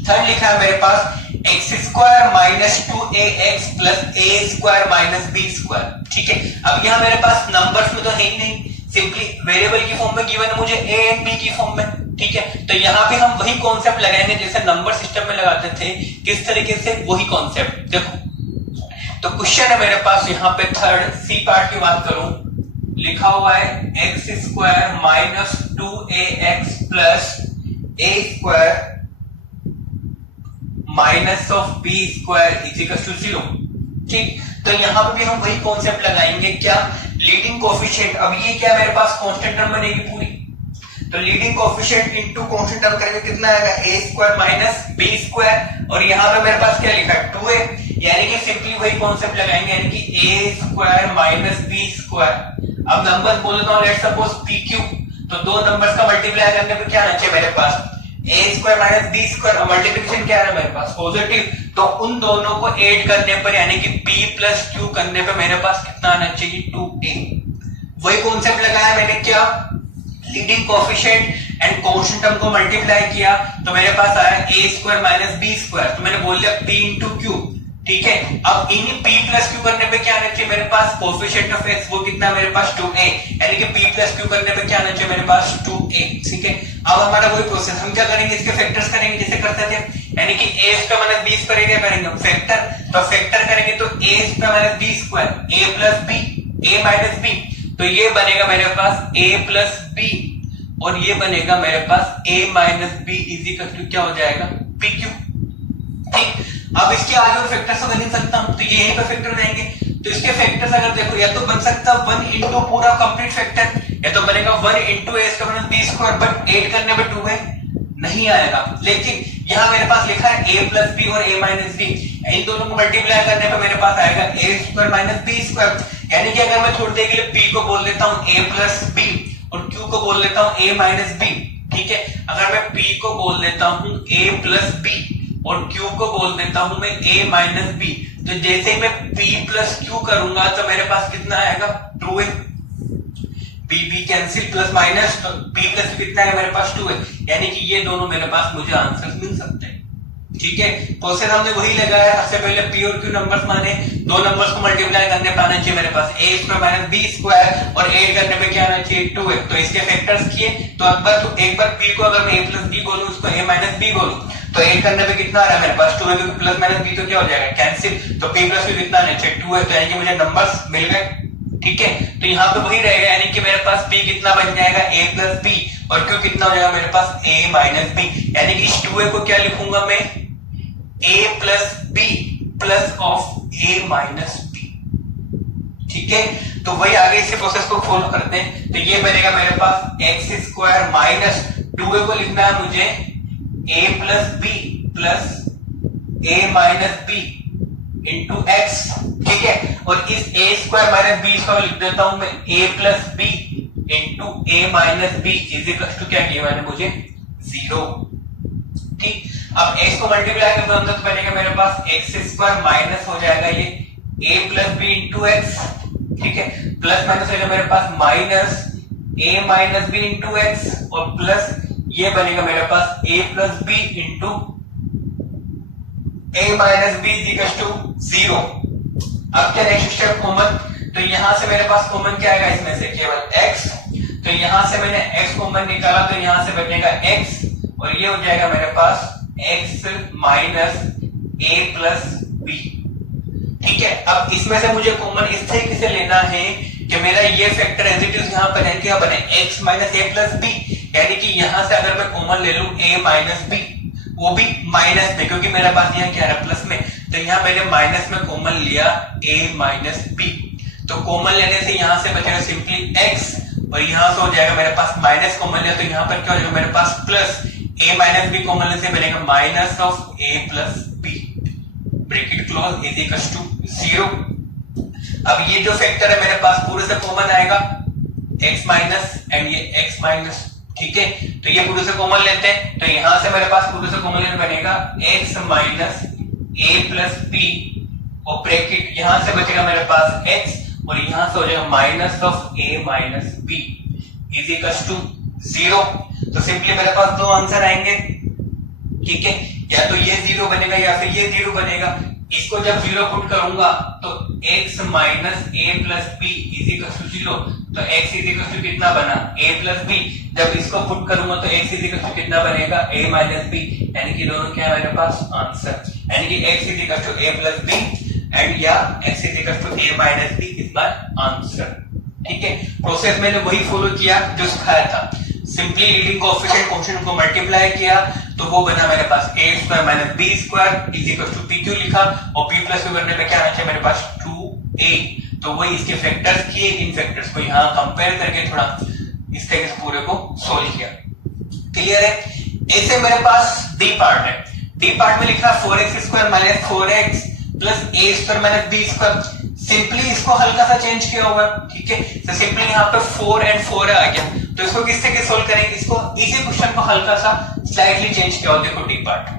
थर्ड लिखा है मेरे पास x² - 2ax + a² - b²। ठीक है, अब यहाँ मेरे पास नंबर्स में तो है ही नहीं, सिंपली वेरिएबल की फॉर्म में गिवन है मुझे a एंड b की फॉर्म में। ठीक है, तो यहाँ पे हम वही कॉन्सेप्ट लगाएंगे जैसे नंबर सिस्टम में लगाते थे, किस तरीके से, वही कॉन्सेप्ट। देखो, तो क्वेश्चन है मेरे पास यहाँ पे थर्ड सी पार्ट की बात करूं, लिखा हुआ है x² - 2ax + a² - b² = 0। ठीक, तो यहाँ पे भी हम वही कॉन्सेप्ट लगाएंगे, क्या, लीडिंग कोएफिशिएंट। अब ये क्या मेरे पास कांस्टेंट टर्म बनेगी पूरी, तो leading coefficient into constant term करेंगे, कितना आएगा a² - b², और यहाँ पे मेरे पास क्या लिखा है 2a, यानी कि सिंपली वही कॉन्सेप्ट लगाएंगे, यानी कि a² - b²। अब नंबर बोल देता हूं, लेट्स सपोज pq, तो दो नंबर्स का मल्टीप्लाई करने पे क्या आना चाहिए मेरे पास a² - b²। मल्टीप्लिकेशन क्या है मेरे पास पॉजिटिव, तो उन दोनों को ऐड करने पर यानी कि p + q करने पे मेरे पास कितना आना चाहिए 2a। वही कॉन्सेप्ट लगाया मैंने, क्या, leading coefficient and constant term को मल्टीप्लाई किया तो मेरे पास आया a² - b², तो मैंने बोल दिया p * q। ठीक है, अब इन p + q करने पे क्या आना चाहिए मेरे पास, कोएफिशिएंट ऑफ x, वो कितना मेरे पास 2a, यानी कि p + q करने पे क्या आना चाहिए मेरे पास 2a। ठीक है, अब हमारा वही प्रोसेस, हम क्या करेंगे, इसके फैक्टर्स करेंगे जैसे करते थे, यानी कि a² - b² क्या करेंगे फैक्टर, तो फैक्टर करेंगे तो a² - b², a - b, तो ये बनेगा मेरे पास a + b, और ये बनेगा मेरे पास a - b = क्या हो जाएगा pq। ठीक, अब इसके आगे और फैक्टर्स तो नहीं सकता, तो ये यहीं पे फैक्टर रहेंगे। तो इसके फैक्टर्स अगर देखो, या तो बन सकता 1 इंटू पूरा कंप्लीट फैक्टर, या तो बनेगा 1 इंटू a² - b², बट 8 करने पे 2 है, नहीं आएगा। लेकिन यहाँ मेरे पास लिखा है a + b और a - b, इन दोनों को मल्टीप्लाई करने पे मेरे पास आएगा a² - b², यानी कि अगर मैं थोड़ी देर के लिए p को बोल देता हूँ a + b और q को बोल देता हूँ a - b। ठीक है, अगर मैं p को बोल देता हूँ a + b और q को बोल देता हूं मैं a - b, तो जैसे मैं p + q करूंगा तो मेरे पास कितना आएगा 2a, b cancel plus minus, तो p + q कितना है मेरे पास 2a, यानी कि ये दोनों मेरे पास मुझे आंसर मिल सकते हैं। ठीक है, प्रोसेस हमने वही लगाया, सबसे पहले p और q नंबर्स माने, दो नंबर्स को मल्टीप्लाई करने पे आना चाहिए मेरे पास a² - b² और ऐड करने पे क्या आना चाहिए 2a, तो इसके फैक्टर्स किए, तो एक बार p को अगर मैं a + b बोलूं, उसको a - b बोलूं, तो ऐड करने पे कितना आ रहा है मेरे पास 2a, क्योंकि प्लस - b तो क्या हो जाएगा कैंसिल, तो p + q कितना आना चाहिए 2a, तो यानी कि मुझे नंबर्स मिल गए। ठीक है, तो यहाँ पे वही रहेगा, यानी कि मेरे पास p कितना बन जाएगा a + b और q कितना हो जाएगा मेरे पास a - b, यानी कि इस 2a को क्या लिखूंगा मैं a + b plus of a - b। ठीक है, तो वही आगे इसी प्रोसेस को फॉलो करते हैं। तो ये बनेगा मेरे पास एक्स स्क्वायर माइनस 2a को लिखना है मुझे a plus b plus a minus b into x, ठीक है, और इस a square minus b square लिख देता हूं मैं a plus b into a minus b is equal to क्या किया मैंने मुझे 0। ठीक, अब x को मल्टीप्लाई करता हूं तो बनेगा मेरे पास एक्स स्क्वायर माइनस हो जाएगा ये a plus b into x, ठीक है, प्लस माइनस हो जाएगा मेरे पास minus a minus b into x और प्लस ये बनेगा मेरे पास a plus b into a minus b is equal to 0। अब क्या नेक्स्ट स्टेप कॉमन, तो यहां से मेरे पास कॉमन क्या आएगा इसमें से केवल x, तो यहां से मैंने x कॉमन निकाला तो यहां से बचेगा x और ये हो जाएगा मेरे पास x minus a plus b, ठीक है। अब इसमें से मुझे कॉमन इस तरीके से लेना है कि मेरा ये फैक्टर एज इट इज यहाँ पर है क्या बने x minus a plus b, यानी कि यहां से अगर मैं कॉमन ले लूं a माइनस बी वो भी माइनस में, क्योंकि मेरा पास यहाँ क्या है प्लस में, तो यहाँ मैंने माइनस में कॉमन लिया a माइनस बी, तो कॉमन लेने से यहां से बचेगा सिंपली x और यहां से हो जाएगा मेरे पास माइनस कॉमन लिया तो यहाँ पर क्या हो जाएगा मेरे पास plus a minus b common लेने से बनेगा minus of a plus b, bracket close is equal to 0। अब ये जो फैक्टर है मेरे पास पूरे से कॉमन आएगा x माइनस एंड ये x माइनस, ठीक है, तो ये पूरे से कॉमन लेते हैं तो यहां से मेरे पास पूरे से कॉमन लेने बनेगा x minus a plus b और ब्रैकेट यहां से बचेगा मेरे पास x और यहां से हो जाएगा minus of a minus b is equal to 0। तो सिंपली मेरे पास दो आंसर आएंगे, ठीक है, या तो ये 0 बनेगा या फिर ये 0 बनेगा। इसको जब 0 पुट करूंगा तो x minus a plus b is equal to 0, तो x इज इक्वल टू कितना बना a प्लस बी, जब इसको पुट करूंगा तो x इज इक्वल टू कितना बनेगा a माइनस बी, यानी कि दोनों क्या है मेरे पास आंसर, यानी कि x is equal to a plus b and या x is equal to a minus b is my answer, ठीक है। प्रोसेस मैंने वही फॉलो किया जो सिखाया था, सिंपली लीडिंग कोएफिशिएंट कोएफिशिएंट को मल्टीप्लाई किया तो वो बना मेरे पास a square minus b square is equal to pq लिखा और p प्लस q करने पे क्या आना चाहिए मेरे पास 2a, तो वही इसके फैक्टर्स किए, इन फैक्टर्स को यहाँ कंपेयर करके थोड़ा इस तरीके से पूरे को सोल्व किया। क्लियर है। ऐसे मेरे पास डी पार्ट है, डी पार्ट में लिखा 4x square minus 4x plus a square minus b square, simply इसको हल्का सा चेंज किया होगा, ठीक है, तो सिंपली यहाँ पे 4 एंड 4 आ गया, तो इसको किससे के सोल्व करेंगे, इसको इसी क्वेश्चन को हल्का सा स्लाइटली चेंज किया हो। देखो डी पार्ट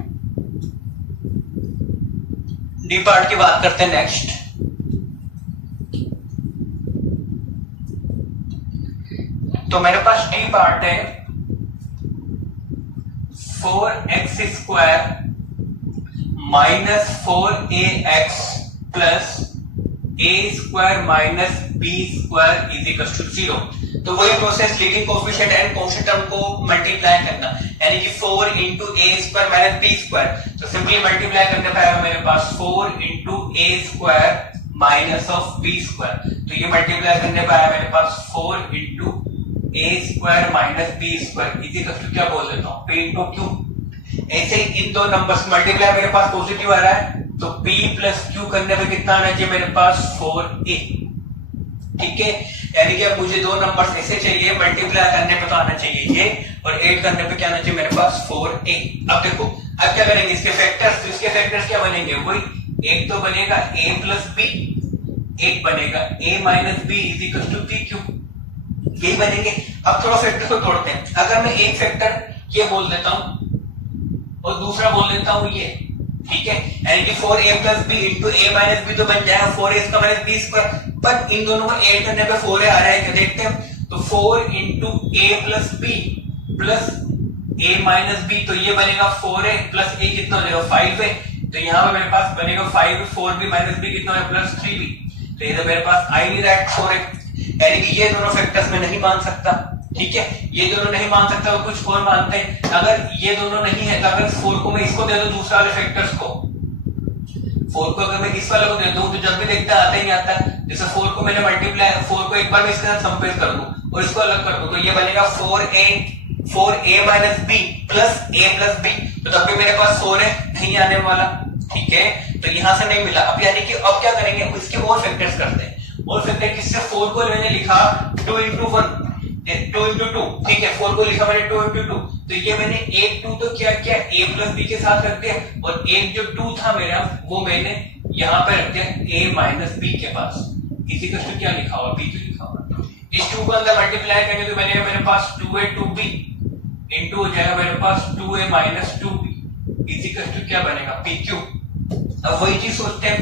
की बात करते हैं नेक्स्ट। तो मेरे पास डी पार्ट है 4x square minus 4ax plus a square minus b square is equal to 0। तो वही process leading coefficient and constant term को मल्टीप्लाई करना, यानी कि 4 into a square minus b square, तो सिंपली मल्टीप्लाई करने पे आएगा मेरे पास 4 into a square minus of b square, तो ये मल्टीप्लाई करने पे आया मेरे पास 4 into a square minus b square is equal to क्या बोल देता हूँ p इंटू q। ऐसे इन दो नंबर्स मल्टीप्लाई मेरे पास पॉजिटिव आ रहा है तो p प्लस q करने पे कितना आना चाहिए मेरे पास 4a, ठीक है, यानी कि अब मुझे दो नंबर्स ऐसे चाहिए, मल्टीप्लाई करने पे तो आना चाहिए ये और ऐड करने पे क्या आना चाहिए मेरे पास 4a। अब देखो अब क्या करेंगे इसके फैक्टर्स, तो इसके फैक्टर्स क्या बनेंगे, वही एक तो बनेगा a प्लस b, एक बनेगा a minus b is equal to pq, यही बनेंगे। अब थोड़ा फैक्टर को तोड़ते हैं, अगर मैं एक फैक्टर ये बोल देता हूं और दूसरा बोल देता हूं ये, ठीक है, यानी कि 4a plus b into a minus b तो बन जाएगा 4a square minus b square, पर इन दोनों को ऐड करने पे 4a आ रहा है क्या देखते हैं, तो 4 into a plus b plus a minus b, तो ये बनेगा 4a प्लस a कितना हो जाएगा 5a, तो यहाँ पे मेरे पास बनेगा 5 4b माइनस b कितना है प्लस 3b, तो ये तो मेरे पास आ ही नहीं रहा है 4a, यानी कि ये दोनों फैक्टर्स में नहीं मान सकता, ठीक है, ये दोनों नहीं मान सकता और कुछ और मानते हैं। अगर ये दोनों नहीं है तो अगर 4 को मैं इसको दे दूं दूसरा वाले फैक्टर्स को, 4 को अगर मैं इस वाले को दे दूं तो जब भी देखता आता ही नहीं आता, जैसे 4 को मैंने मल्टीप्लाई 4 को एक बार मैं इसके साथ कंपेयर कर दूं और इसको अलग कर दूं तो ये बनेगा 4a minus b plus a plus b, तो तब भी मेरे पास 4 है नहीं आने वाला, ठीक है, तो यहां से नहीं मिला। अब यानी कि अब क्या करेंगे इसके और फैक्टर्स करते हैं, बोल सकते हैं किससे 4 को मैंने लिखा 2 into 1 2 into 2, ठीक है 4 को लिखा मैंने 2 into 2, तो ये मैंने एक 2 तो क्या किया a प्लस b के साथ रख दिया और एक जो 2 था मेरा वो मैंने यहाँ पे रख दिया a माइनस b के पास। इसी का क्या लिखा हुआ b क्यों लिखा हुआ, इस 2 को अंदर मल्टीप्लाई करेंगे तो मैंने मेरे पास 2a 2b इंटू हो जाएगा मेरे पास 2a माइनस 2b, इसी का क्या बनेगा pq। अब वही चीज सोचते हैं,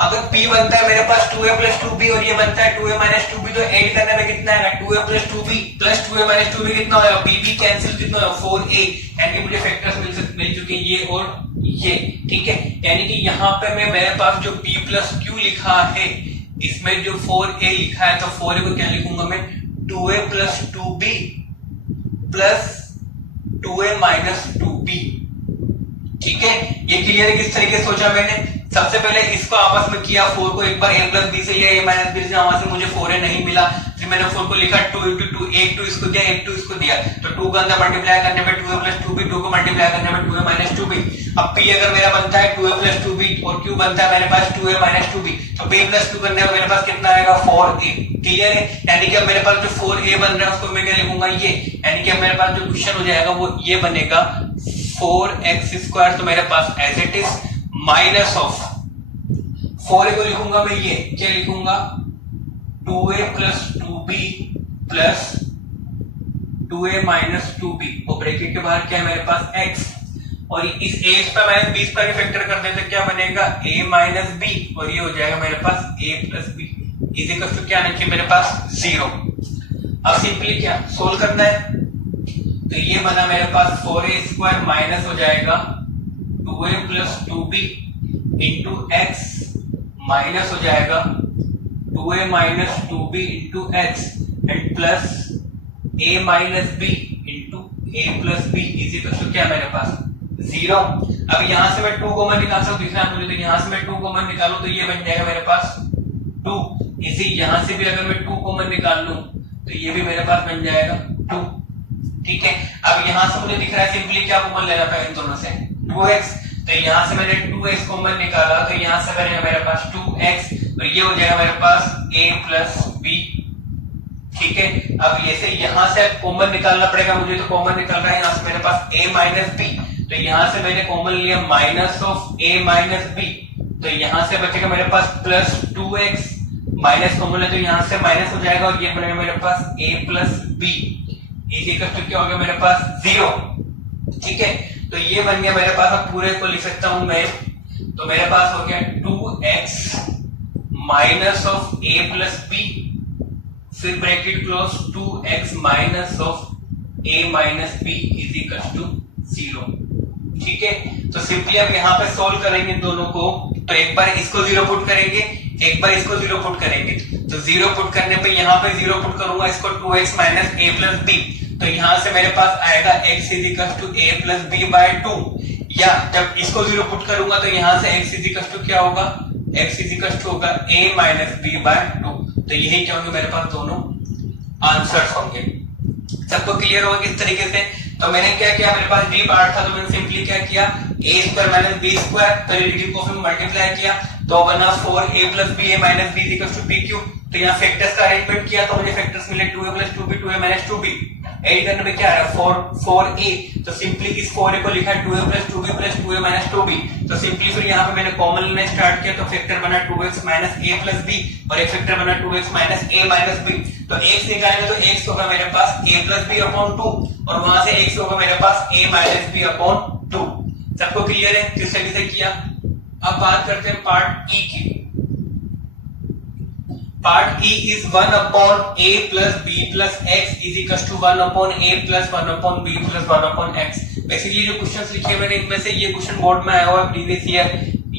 अगर p बनता है मेरे पास 2a प्लस 2b और ये बनता है 2a माइनस 2b, तो ऐड करने में कितना आएगा 2a plus 2b plus 2a minus 2b कितना होगा, b कैंसिल कितना होगा 4a, यानी कि मुझे फैक्टर्स मिल चुके हैं ये और ये, ठीक है। यानी कि यहाँ पे मेरे पास जो p प्लस q लिखा है इसमें जो 4a लिखा है तो 4a को क्या लिखूंगा मैं 2a plus 2b plus 2a minus 2b, ठीक है। ये क्लियर है किस तरीके से सोचा मैंने। सबसे पहले इसको आपस में किया 4 को एक बार a प्लस b से लिया a माइनस b से, वहां से मुझे 4a नहीं मिला, फिर मैंने 4 को लिखा 2 into 2, एक 2 इसको दिया एक 2 इसको दिया, तो 2 को अंदर मल्टीप्लाई करने पे 2a प्लस 2b, 2 को मल्टीप्लाई करने पे 2a माइनस 2b। अब p अगर मेरा बनता है 2a प्लस 2b और q बनता है मेरे पास 2a माइनस 2b, तो p प्लस 2 करने पे मेरे पास कितना आएगा 4a, क्लियर है। यानी कि अब मेरे पास जो 4a बन रहा है उसको मैं क्या लिखूंगा ये, यानी कि अब मेरे पास जो क्वेश्चन हो जाएगा वो ये बनेगा 4x स्क्वायर, तो मेरे पास as it is minus of 4a को लिखूंगा मैं ये क्या लिखूंगा 2a plus 2b plus 2a minus 2b, और ब्रैकेट के बाहर क्या है मेरे पास x, और इस a पर माइनस b पर फैक्टर कर देते क्या बनेगा a माइनस b, और ये हो जाएगा मेरे पास a plus b, is equal to क्या आना चाहिए मेरे पास 0। अब सिंपली क्या सोल्व करना है, तो ये बना मेरे पास 4a स्क्वायर माइनस हो जाएगा 2a plus 2b into x minus हो जाएगा 2a minus 2b into x and plus a minus b into a plus b is equal to क्या मेरे पास 0। अब यहां से मैं 2 कॉमन निकाल सकता हूं, दिख रहा है मुझे, तो यहां से मैं 2 कॉमन निकालूं तो ये बन जाएगा मेरे पास 2, इसी यहां से भी अगर मैं 2 कॉमन निकाल लूं तो ये भी मेरे पास बन जाएगा 2, ठीक है। अब यहां से मुझे दिख रहा है सिंपली क्या कॉमन लेना पड़ेगा इन दोनों से 2x, तो यहां से मैंने 2x कॉमन निकाला तो यहां से बनेगा मेरे पास 2x और ये हो जाएगा मेरे पास a प्लस b, ठीक है। अब ये से यहां से कॉमन निकालना पड़ेगा मुझे, तो कॉमन निकल रहा है यहां से मेरे पास a माइनस b, तो यहां से मैंने कॉमन लिया minus of a minus b, तो यहां से बचेगा मेरे पास प्लस 2x, माइनस कॉमन है तो यहां से माइनस हो जाएगा और ये बनेगा मेरे पास a प्लस b, इसी का क्या हो गया मेरे पास 0, ठीक है। तो ये बन गया मेरे पास, अब पूरे को लिख सकता हूं मैं, तो मेरे पास हो गया 2x minus of a plus b, फिर bracket close 2x minus of a minus b is equal to 0, ठीक है। तो सिंपली अब यहाँ पे सॉल्व करेंगे दोनों को, तो एक बार इसको 0 पुट करेंगे एक बार इसको 0 पुट करेंगे, तो 0 पुट करने पे यहाँ पे 0 पुट करूंगा इसको 2x minus a plus b, तो यहां से मेरे पास आएगा x is equal to a plus b by 2, या जब इसको 0 पुट करूंगा तो यहां से x इज इक्वल टू क्या होगा x इज इक्वल टू होगा a माइनस b बाय 2, तो यही क्या होंगे मेरे पास दोनों आंसर्स होंगे। सबको क्लियर होगा किस तरीके से। तो मैंने क्या किया, मेरे पास d पार्ट था तो मैंने सिंपली क्या किया a square minus b square, तो रिलेटिव को फिर मल्टीप्लाई किया तो बना 4a plus b a minus b is equal to pq, तो यहाँ फैक्टर्स का अरेंजमेंट किया तो मुझे फैक्टर्स मिले 2a plus 2b 2a minus 2b, add करने में क्या आ रहा है 4a, तो सिंपली इस 4a को लिखा है 2a plus 2b plus 2a minus 2b, तो सिंपली फिर यहाँ पे मैंने कॉमन लेना स्टार्ट किया तो फैक्टर बना 2x minus a plus b और एक फैक्टर बना 2x minus a minus b, तो x निकालेंगे तो x होगा मेरे पास a प्लस b अपॉन 2 और वहां से x होगा मेरे पास a माइनस b अपॉन 2। सबको क्लियर है किस तरीके से किया। अब बात करते हैं पार्ट ई की। Part e is 1 upon a plus b plus x is equal to 1 upon a plus 1 upon b plus 1 upon x। Basically जो क्वेश्चंस लिखे मैंने इनमें से ये क्वेश्चन बोर्ड में आया हुआ है प्रीवियस ईयर,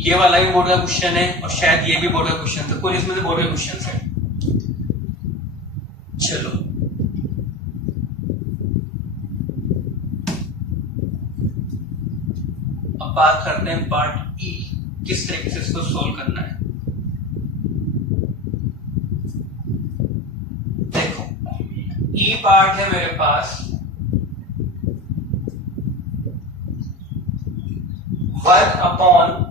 ये वाला भी बोर्ड का क्वेश्चन है और शायद ये भी बोर्ड का क्वेश्चन है, कुछ इसमें से बोर्ड का क्वेश्चन है। चलो अब बात करते हैं पार्ट ई, किस तरीके से इसको सोल्व करना है। देखो ई पार्ट है मेरे पास 1 upon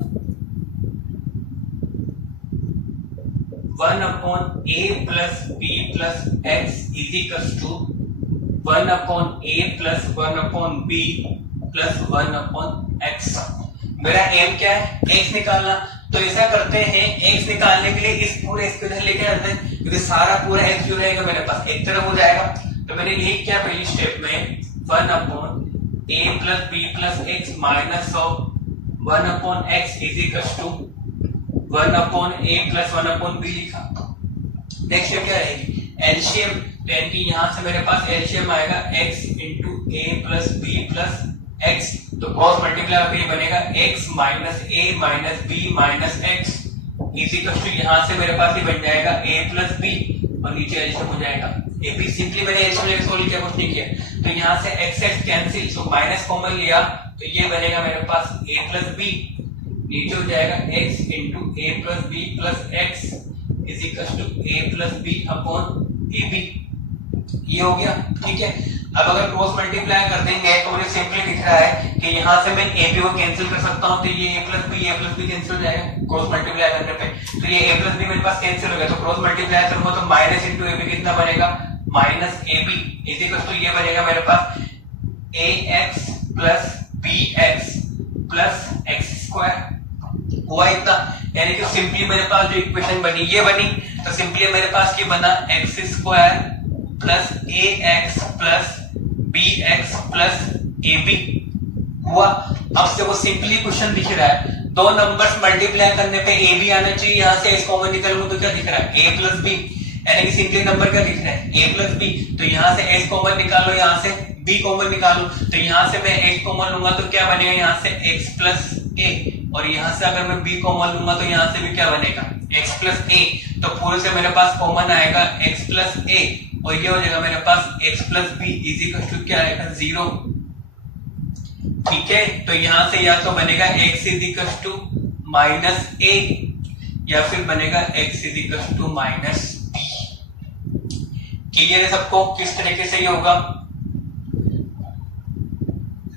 1 upon a plus b plus x is equal to 1 upon a plus 1 upon b plus 1 upon x. मेरा एम क्या है, एक्स निकालना। तो ऐसा करते हैं, एक्स निकालने के लिए इस पूरे एक्स को इधर लेके आते हैं, क्योंकि सारा पूरा एक्स जो रहेगा मेरे पास एक तरफ हो जाएगा। तो मैंने यही किया पहली स्टेप में, 1 upon a plus b plus x minus of 1 upon x is equal to 1 upon a plus 1 upon b लिखा। नेक्स्ट स्टेप क्या रहेगी, एलसीएम। यानी कि यहां से मेरे पास एलसीएम आएगा x into a plus b plus x. तो क्रॉस मल्टीप्लाई होकर ये बनेगा x minus a minus b minus x is equal to, यहां से मेरे पास ये बन जाएगा a प्लस बी और नीचे एलसीएम हो जाएगा ए बी। सिंपली मैंने एलसीएम लेकर सोल्व किया, कुछ नहीं किया। तो यहां से x x कैंसिल, तो माइनस कॉमन लिया तो ये बनेगा मेरे पास a प्लस बी, नीचे हो जाएगा x into a plus b plus x is equal to a plus b upon a b. ये हो गया, ठीक है। अब अगर क्रॉस मल्टीप्लाई कर देंगे तो मुझे सिंपली दिख रहा है कि यहां से मैं ए बी को कैंसिल कर सकता हूं, तो ये ए प्लस बी कैंसिल हो जाएगा क्रॉस मल्टीप्लाई करने पे। तो ये ए प्लस बी मेरे पास कैंसिल हो गया, तो क्रॉस मल्टीप्लाई करूंगा तो माइनस इंटू ए बी कितना बनेगा, minus a b is equal to ये बनेगा मेरे पास a x plus b x plus x square. हुआ इतना, यानी कि सिंपली मेरे पास जो इक्वेशन बनी ये बनी। तो सिंपली मेरे पास ये बना x square plus a x plus b x plus a b हुआ। अब से वो सिंपली क्वेश्चन दिख रहा है, दो नंबर्स मल्टीप्लाई करने पे ए बी आना चाहिए, यहां से एस कॉमन निकलूं तो क्या दिख रहा है, ए प्लस बी। यानी कि सिंपली नंबर क्या दिख रहा है, ए प्लस बी। तो यहां से एस कॉमन निकालो, यहां से बी कॉमन निकालो। तो यहां से मैं एक्स कॉमन लूंगा तो क्या बनेगा, यहां से एक्स प्लस ए, और यहां से अगर मैं बी कॉमन लूंगा तो यहां से भी क्या बनेगा, एक्स प्लस ए। तो पूरे से मेरे पास कॉमन आएगा एक्स प्लस ए, और ये हो जाएगा मेरे पास x plus b is equal to क्या आएगा, 0। ठीक है, तो यहां से या तो बनेगा x is equal to minus a, या फिर बनेगा x is equal to minus b. Clear है सबको किस तरीके से ये होगा,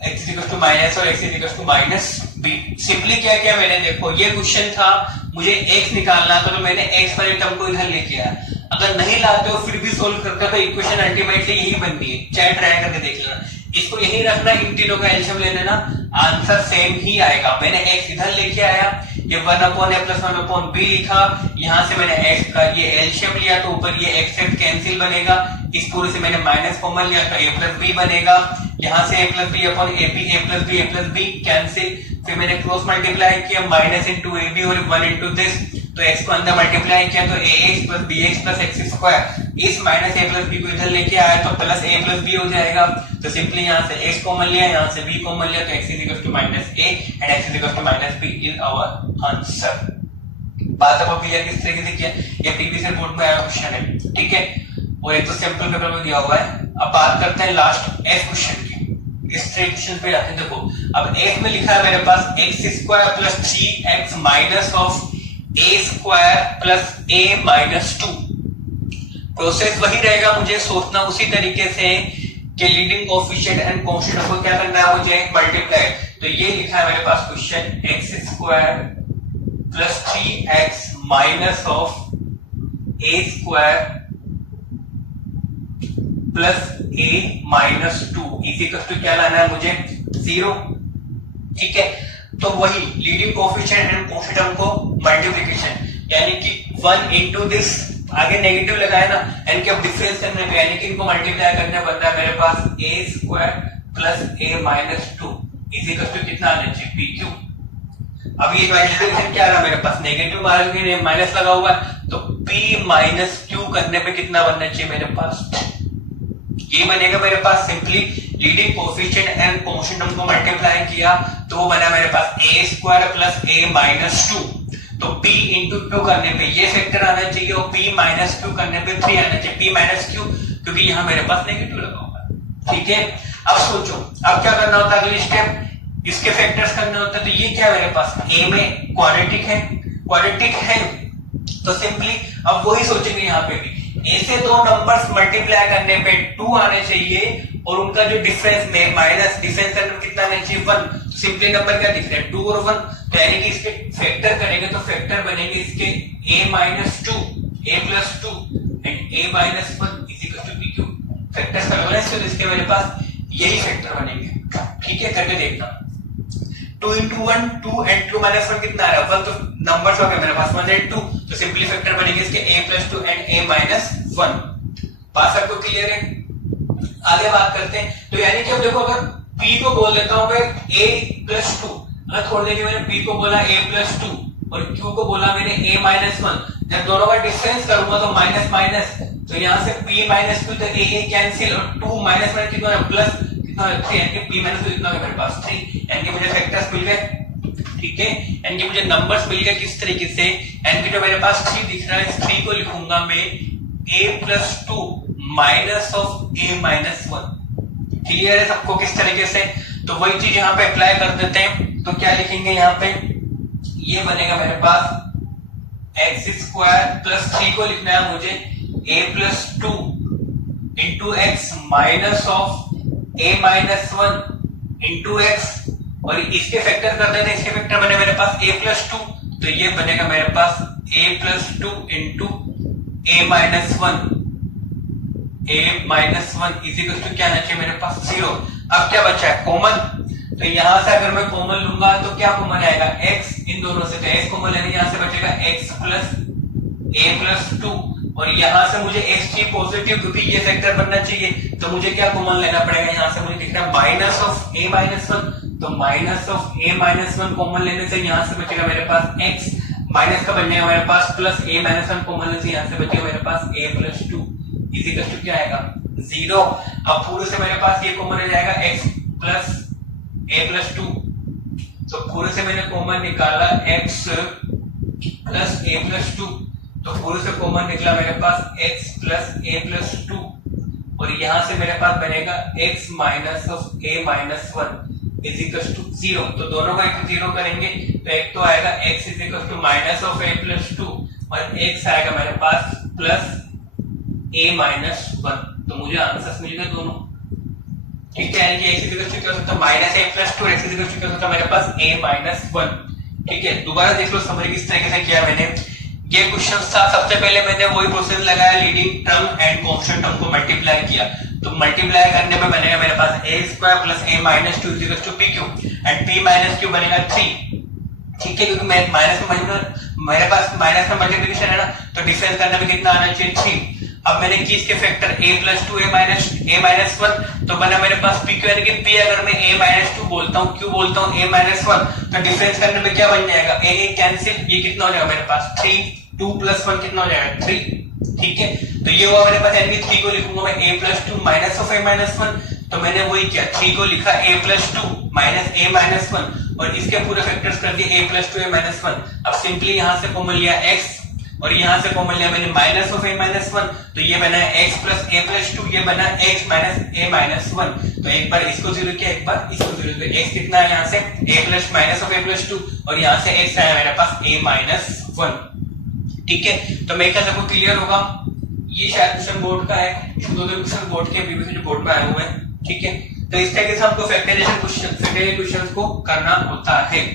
x is equal to minus और x is equal to minus b. Simply क्या किया मैंने, देखो ये क्वेश्चन था, मुझे x निकालना था, तो मैंने x वाले टर्म को इधर लेके आया। अगर नहीं लाते हो फिर भी सोल्व करते तो इक्वेशन अल्टीमेटली यही बनती है, चाहे ट्राई करके देख लेना। इसको यही रखना, इन तीनों का एलसीएम ले लेना, आंसर सेम ही आएगा। मैंने x इधर लेके आया, ये 1 upon a plus 1 upon b लिखा, यहां से मैंने x का ये एलसीएम लिया तो ऊपर ये x x कैंसिल बनेगा, इस पूरे से मैंने माइनस कॉमन लिया तो a प्लस बी बनेगा, यहां से a plus b upon a plus b cancel. फिर मैंने क्रॉस मल्टीप्लाई किया, माइनस इंटू ए बी और 1 इंटू दिस, तो x को अंदर मल्टीप्लाई किया तो ax plus bx plus x square. इस माइनस a प्लस बी को इधर लेके आया तो प्लस a प्लस बी हो जाएगा। तो सिंपली यहां से x कॉमन लिया, यहां से b कॉमन लिया, तो x is equal to minus a and x is equal to minus b is our answer. बात आपको क्लियर किस तरीके से किया, ये प्रीवियस बोर्ड में आया क्वेश्चन है, ठीक है, और ये तो सिंपल पेपर में दिया हुआ है। अब बात करते हैं लास्ट f क्वेश्चन की। इस क्वेश्चन पे आते हैं, देखो अब f में लिखा है मेरे पास x square plus 3x minus of a square plus a minus 2। Process वही रहेगा, मुझे सोचना उसी तरीके से कि लीडिंग कोएफिशिएंट एंड कांस्टेंट को क्या करना है, मुझे मल्टीप्लाई। तो ये लिखा है मेरे पास question x square plus 3x minus of a square plus a minus 2 equal to क्या लाना है मुझे, 0। ठीक है, तो वही लीडिंग कोएफिशिएंट एंड कांस्टेंट को मल्टीप्लिकेशन, यानी कि 1 इनटू दिस, आगे नेगेटिव लगाया ना, यानी कि अब डिफरेंस करने पे, यानी कि इनको मल्टीप्लाई करने बनता है मेरे पास a square plus a minus 2 equal to कितना आना चाहिए, pq। अब ये मल्टीप्लिकेशन क्या रहा मेरे पास, नेगेटिव माइनस लगा हुआ है, तो p माइनस q करने पे कितना बनना चाहिए मेरे पास, ये बनेगा मेरे पास। Simply leading coefficient and constant को मल्टीप्लाई किया तो वो बना मेरे पास a square plus a minus 2। तो p इंटू क्यू करने पे ये फैक्टर आना चाहिए और p माइनस क्यू करने पे 3 आना चाहिए, p माइनस क्यू, क्योंकि यहाँ मेरे पास नेगेटिव लगा हुआ है। ठीक है, अब सोचो अब क्या करना होता है, अगली स्टेप इसके फैक्टर्स करने होते हैं। तो ये क्या मेरे पास a में क्वाड्रेटिक है, तो सिंपली अब वही सोचेंगे यहाँ पे भी, a से दो नंबर्स मल्टीप्लाई करने पे 2 आने चाहिए और उनका जो डिफरेंस में माइनस डिफरेंस करने में कितना आना चाहिए, 1। तो सिंपली नंबर क्या दिख रहा है, 2 और 1, तो यानी कि इसके फैक्टर करेंगे तो फैक्टर बनेंगे इसके a minus 2 a plus 2 and a minus 1 is equal to pq। Factors का लोनेस तो इसके मेरे पास यही फैक्टर बनेंगे। ठीक है, करके देखना। 2 into 1 2 and 2 minus 1 कितना आ रहा है? 1 तो नंबर्स हो गए मेरे पास 1 and 2, तो सिंपली फैक्टर बनेंगे इसके a plus 2 and a minus 1। बात सबको क्लियर है? आगे बात करते हैं। तो यानी कि अब देखो, अगर p को बोल देता हूं मैं a plus 2, अगर थोड़ी देर मैंने p को बोला a plus 2 और q को बोला मैंने a minus 1, जब दोनों का डिफरेंस करूंगा तो माइनस माइनस, तो यहाँ से p minus 2 तो a कैंसिल और 2 minus 1 कितना है? प्लस कितना है? 3, यानी कि p minus 2 कितना है मेरे पास? 3, यानी कि मुझे फैक्टर्स मिल गए। ठीक है, यानी कि मुझे नंबर्स मिल गए किस तरीके से, यानी कि जो मेरे पास 3 दिख रहा है, इस 3 को लिखूंगा मैं a plus 2 minus of a minus 1। Clear है सबको किस तरीके से? तो वही चीज यहाँ पे अप्लाई कर देते हैं। तो क्या लिखेंगे यहाँ पे? ये बनेगा मेरे पास x स्क्वायर प्लस 3 को लिखना है मुझे a plus 2 into x minus of a minus 1 into x, और इसके फैक्टर कर देते हैं। इसके फैक्टर बने मेरे पास a plus 2, तो ये बनेगा मेरे पास a plus 2 into a minus 1, a minus 1 is equal to क्या आना चाहिए मेरे पास? 0। अब क्या बचा है? कॉमन। तो यहां से अगर मैं कॉमन लूंगा तो क्या कॉमन आएगा? x, इन दोनों से तो x कॉमन लेने, यहां से बचेगा x प्लस a प्लस 2, और यहां से मुझे x चाहिए पॉजिटिव, क्योंकि ये फैक्टर बनना चाहिए, तो मुझे क्या कॉमन लेना पड़ेगा? यहां से मुझे दिख रहा है माइनस ऑफ a माइनस 1, तो minus of a minus 1 common लेने से यहां से बचेगा मेरे पास x, माइनस का बन जाएगा मेरे पास प्लस a माइनस 1 कॉमन लेने से यहां से बचेगा मेरे पास a plus 2 is equal to क्या आएगा? 0। अब पूरे से मेरे पास ये कॉमन हो जाएगा x प्लस a प्लस 2, तो पूरे से मैंने कॉमन निकाला x प्लस a प्लस 2, तो पूरे से कॉमन निकला मेरे पास x प्लस a प्लस 2, और यहां से मेरे पास बनेगा x minus of a minus 1 is equal to 0। तो दोनों को एक 0 करेंगे तो एक तो आएगा x is equal to minus of a plus 2 और x आएगा मेरे पास प्लस a माइनस 1। तो मुझे आंसर्स मिल गए दोनों। ठीक है, यानी कि x इज इक्वल टू क्या हो सकता है? Minus a plus 2, x is equal to क्या हो सकता है मेरे पास? a minus 1। ठीक है, दोबारा देख लो समरी किस तरीके से किया मैंने। ये क्वेश्चन था, सबसे पहले मैंने वही प्रोसेस लगाया, leading term and constant term को मल्टीप्लाई किया, तो मल्टीप्लाई करने पे बनेगा मेरे पास a square plus a minus 2 is equal to pq and p minus q बनेगा 3। ठीक है, क्योंकि मैं माइनस में मेरे पास माइनस में मल्टीप्लिकेशन है ना, तो डिफरेंस करने में कितना आना चाहिए? 3। अब मैंने की इसके factor a plus 2 a minus 1, तो बना मेरे पास pq, यानी कि p अगर मैं a माइनस 2 बोलता हूँ, q बोलता हूँ a माइनस 1, तो डिफरेंस करने में क्या बन जाएगा? a कैंसिल, ये कितना हो जाएगा मेरे पास? 3, 2 प्लस 1 कितना हो जाएगा? 3। ठीक है, तो ये हुआ मेरे पास, यानी 3 को लिखूंगा मैं a plus 2 minus of a minus 1, तो मैंने वही किया, 3 को लिखा a plus 2 minus a minus 1 और इसके पूरे फैक्टर्स कर दिए a प्लस 2 a माइनस 1। अब सिंपली यहां से कॉमन लिया x और यहां से कॉमन लिया मैंने माइनस ऑफ a माइनस 1, तो ये बना x प्लस a प्लस 2, ये बना x माइनस a माइनस 1। तो एक बार इसको 0 किया, एक बार इसको 0 किया, x कितना है यहाँ से? a plus minus of a plus 2 और यहाँ से x आया मेरे पास a माइनस 1। ठीक है, तो मैं क्या सबको क्लियर होगा? ये शायद क्वेश्चन बोर्ड का है, दो क्वेश्चन बोर्ड के बीबीसी बोर्ड में आए हुए हैं। ठीक है, तो इस तरीके से हमको फैक्टराइजेशन क्वेश्चन को करना होता है।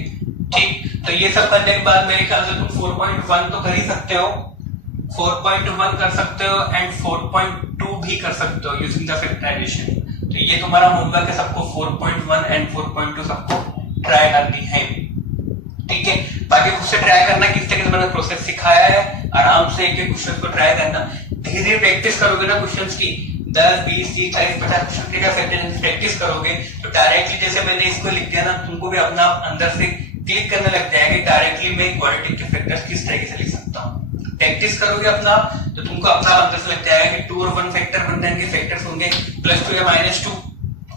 ठीक, तो ये सब करने के बाद मेरे ख्याल से तुम 4.1 तो कर ही सकते हो, 4.1 कर सकते हो एंड 4.2 भी कर सकते हो यूजिंग द फैक्टराइजेशन। तो ये तुम्हारा होमवर्क है, सबको 4.1 एंड 4.2 सबको ट्राई करनी है। ठीक है, बाकी खुद से ट्राई करना, किस तरीके से मैंने प्रोसेस सिखाया है, आराम से एक क्वेश्चन को ट्राई करना। धीरे धीरे प्रैक्टिस करोगे ना क्वेश्चंस की, 10, 20, 30, 40, 50 क्वेश्चन की फैक्टराइजेशन प्रैक्टिस करोगे तो डायरेक्टली जैसे मैंने इसको लिख दिया ना, तुमको भी अपना अंदर से क्लिक करने लग जाएगा कि डायरेक्टली मैं क्वाड्रेटिक के फैक्टर्स किस तरीके से लिख सकता हूँ। प्रैक्टिस करोगे अपना तो तुमको अपना अंदर से लग जाएगा कि 2 और 1 फैक्टर बन जाएंगे, फैक्टर्स होंगे प्लस 2 या माइनस 2,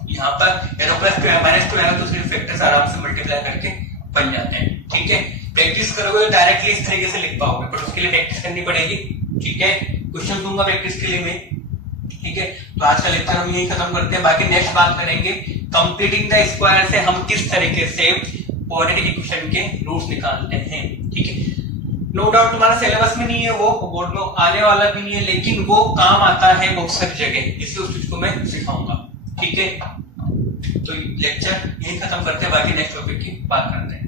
यहाँ पर या तो प्लस 2 या माइनस 2 है तो सिर्फ फैक्टर्स आराम से मल्टीप्लाई करके बन जाते हैं। ठीक है, प्रैक्टिस करोगे तो डायरेक्टली इस तरीके से लिख पाओगे, पर उसके लिए प्रैक्टिस करनी पड़ेगी। ठीक है, क्वेश्चन दूंगा प्रैक्टिस के लिए मैं। ठीक है, तो आज का लेक्चर हम यही खत्म करते हैं, बाकी नेक्स्ट बात करेंगे कंप्लीटिंग द स्क्वायर से हम किस तरीके से क्वाड्रेटिक इक्वेशन के रूट्स निकालते हैं। ठीक है, नो डाउट तुम्हारा सिलेबस में नहीं है, वो बोर्ड में आने वाला भी नहीं है, लेकिन वो काम आता है बहुत सारी जगह, इसलिए उस चीज को मैं सिखाऊंगा। ठीक है, तो लेक्चर यही खत्म करते हैं, बाकी नेक्स्ट टॉपिक की बात करते हैं।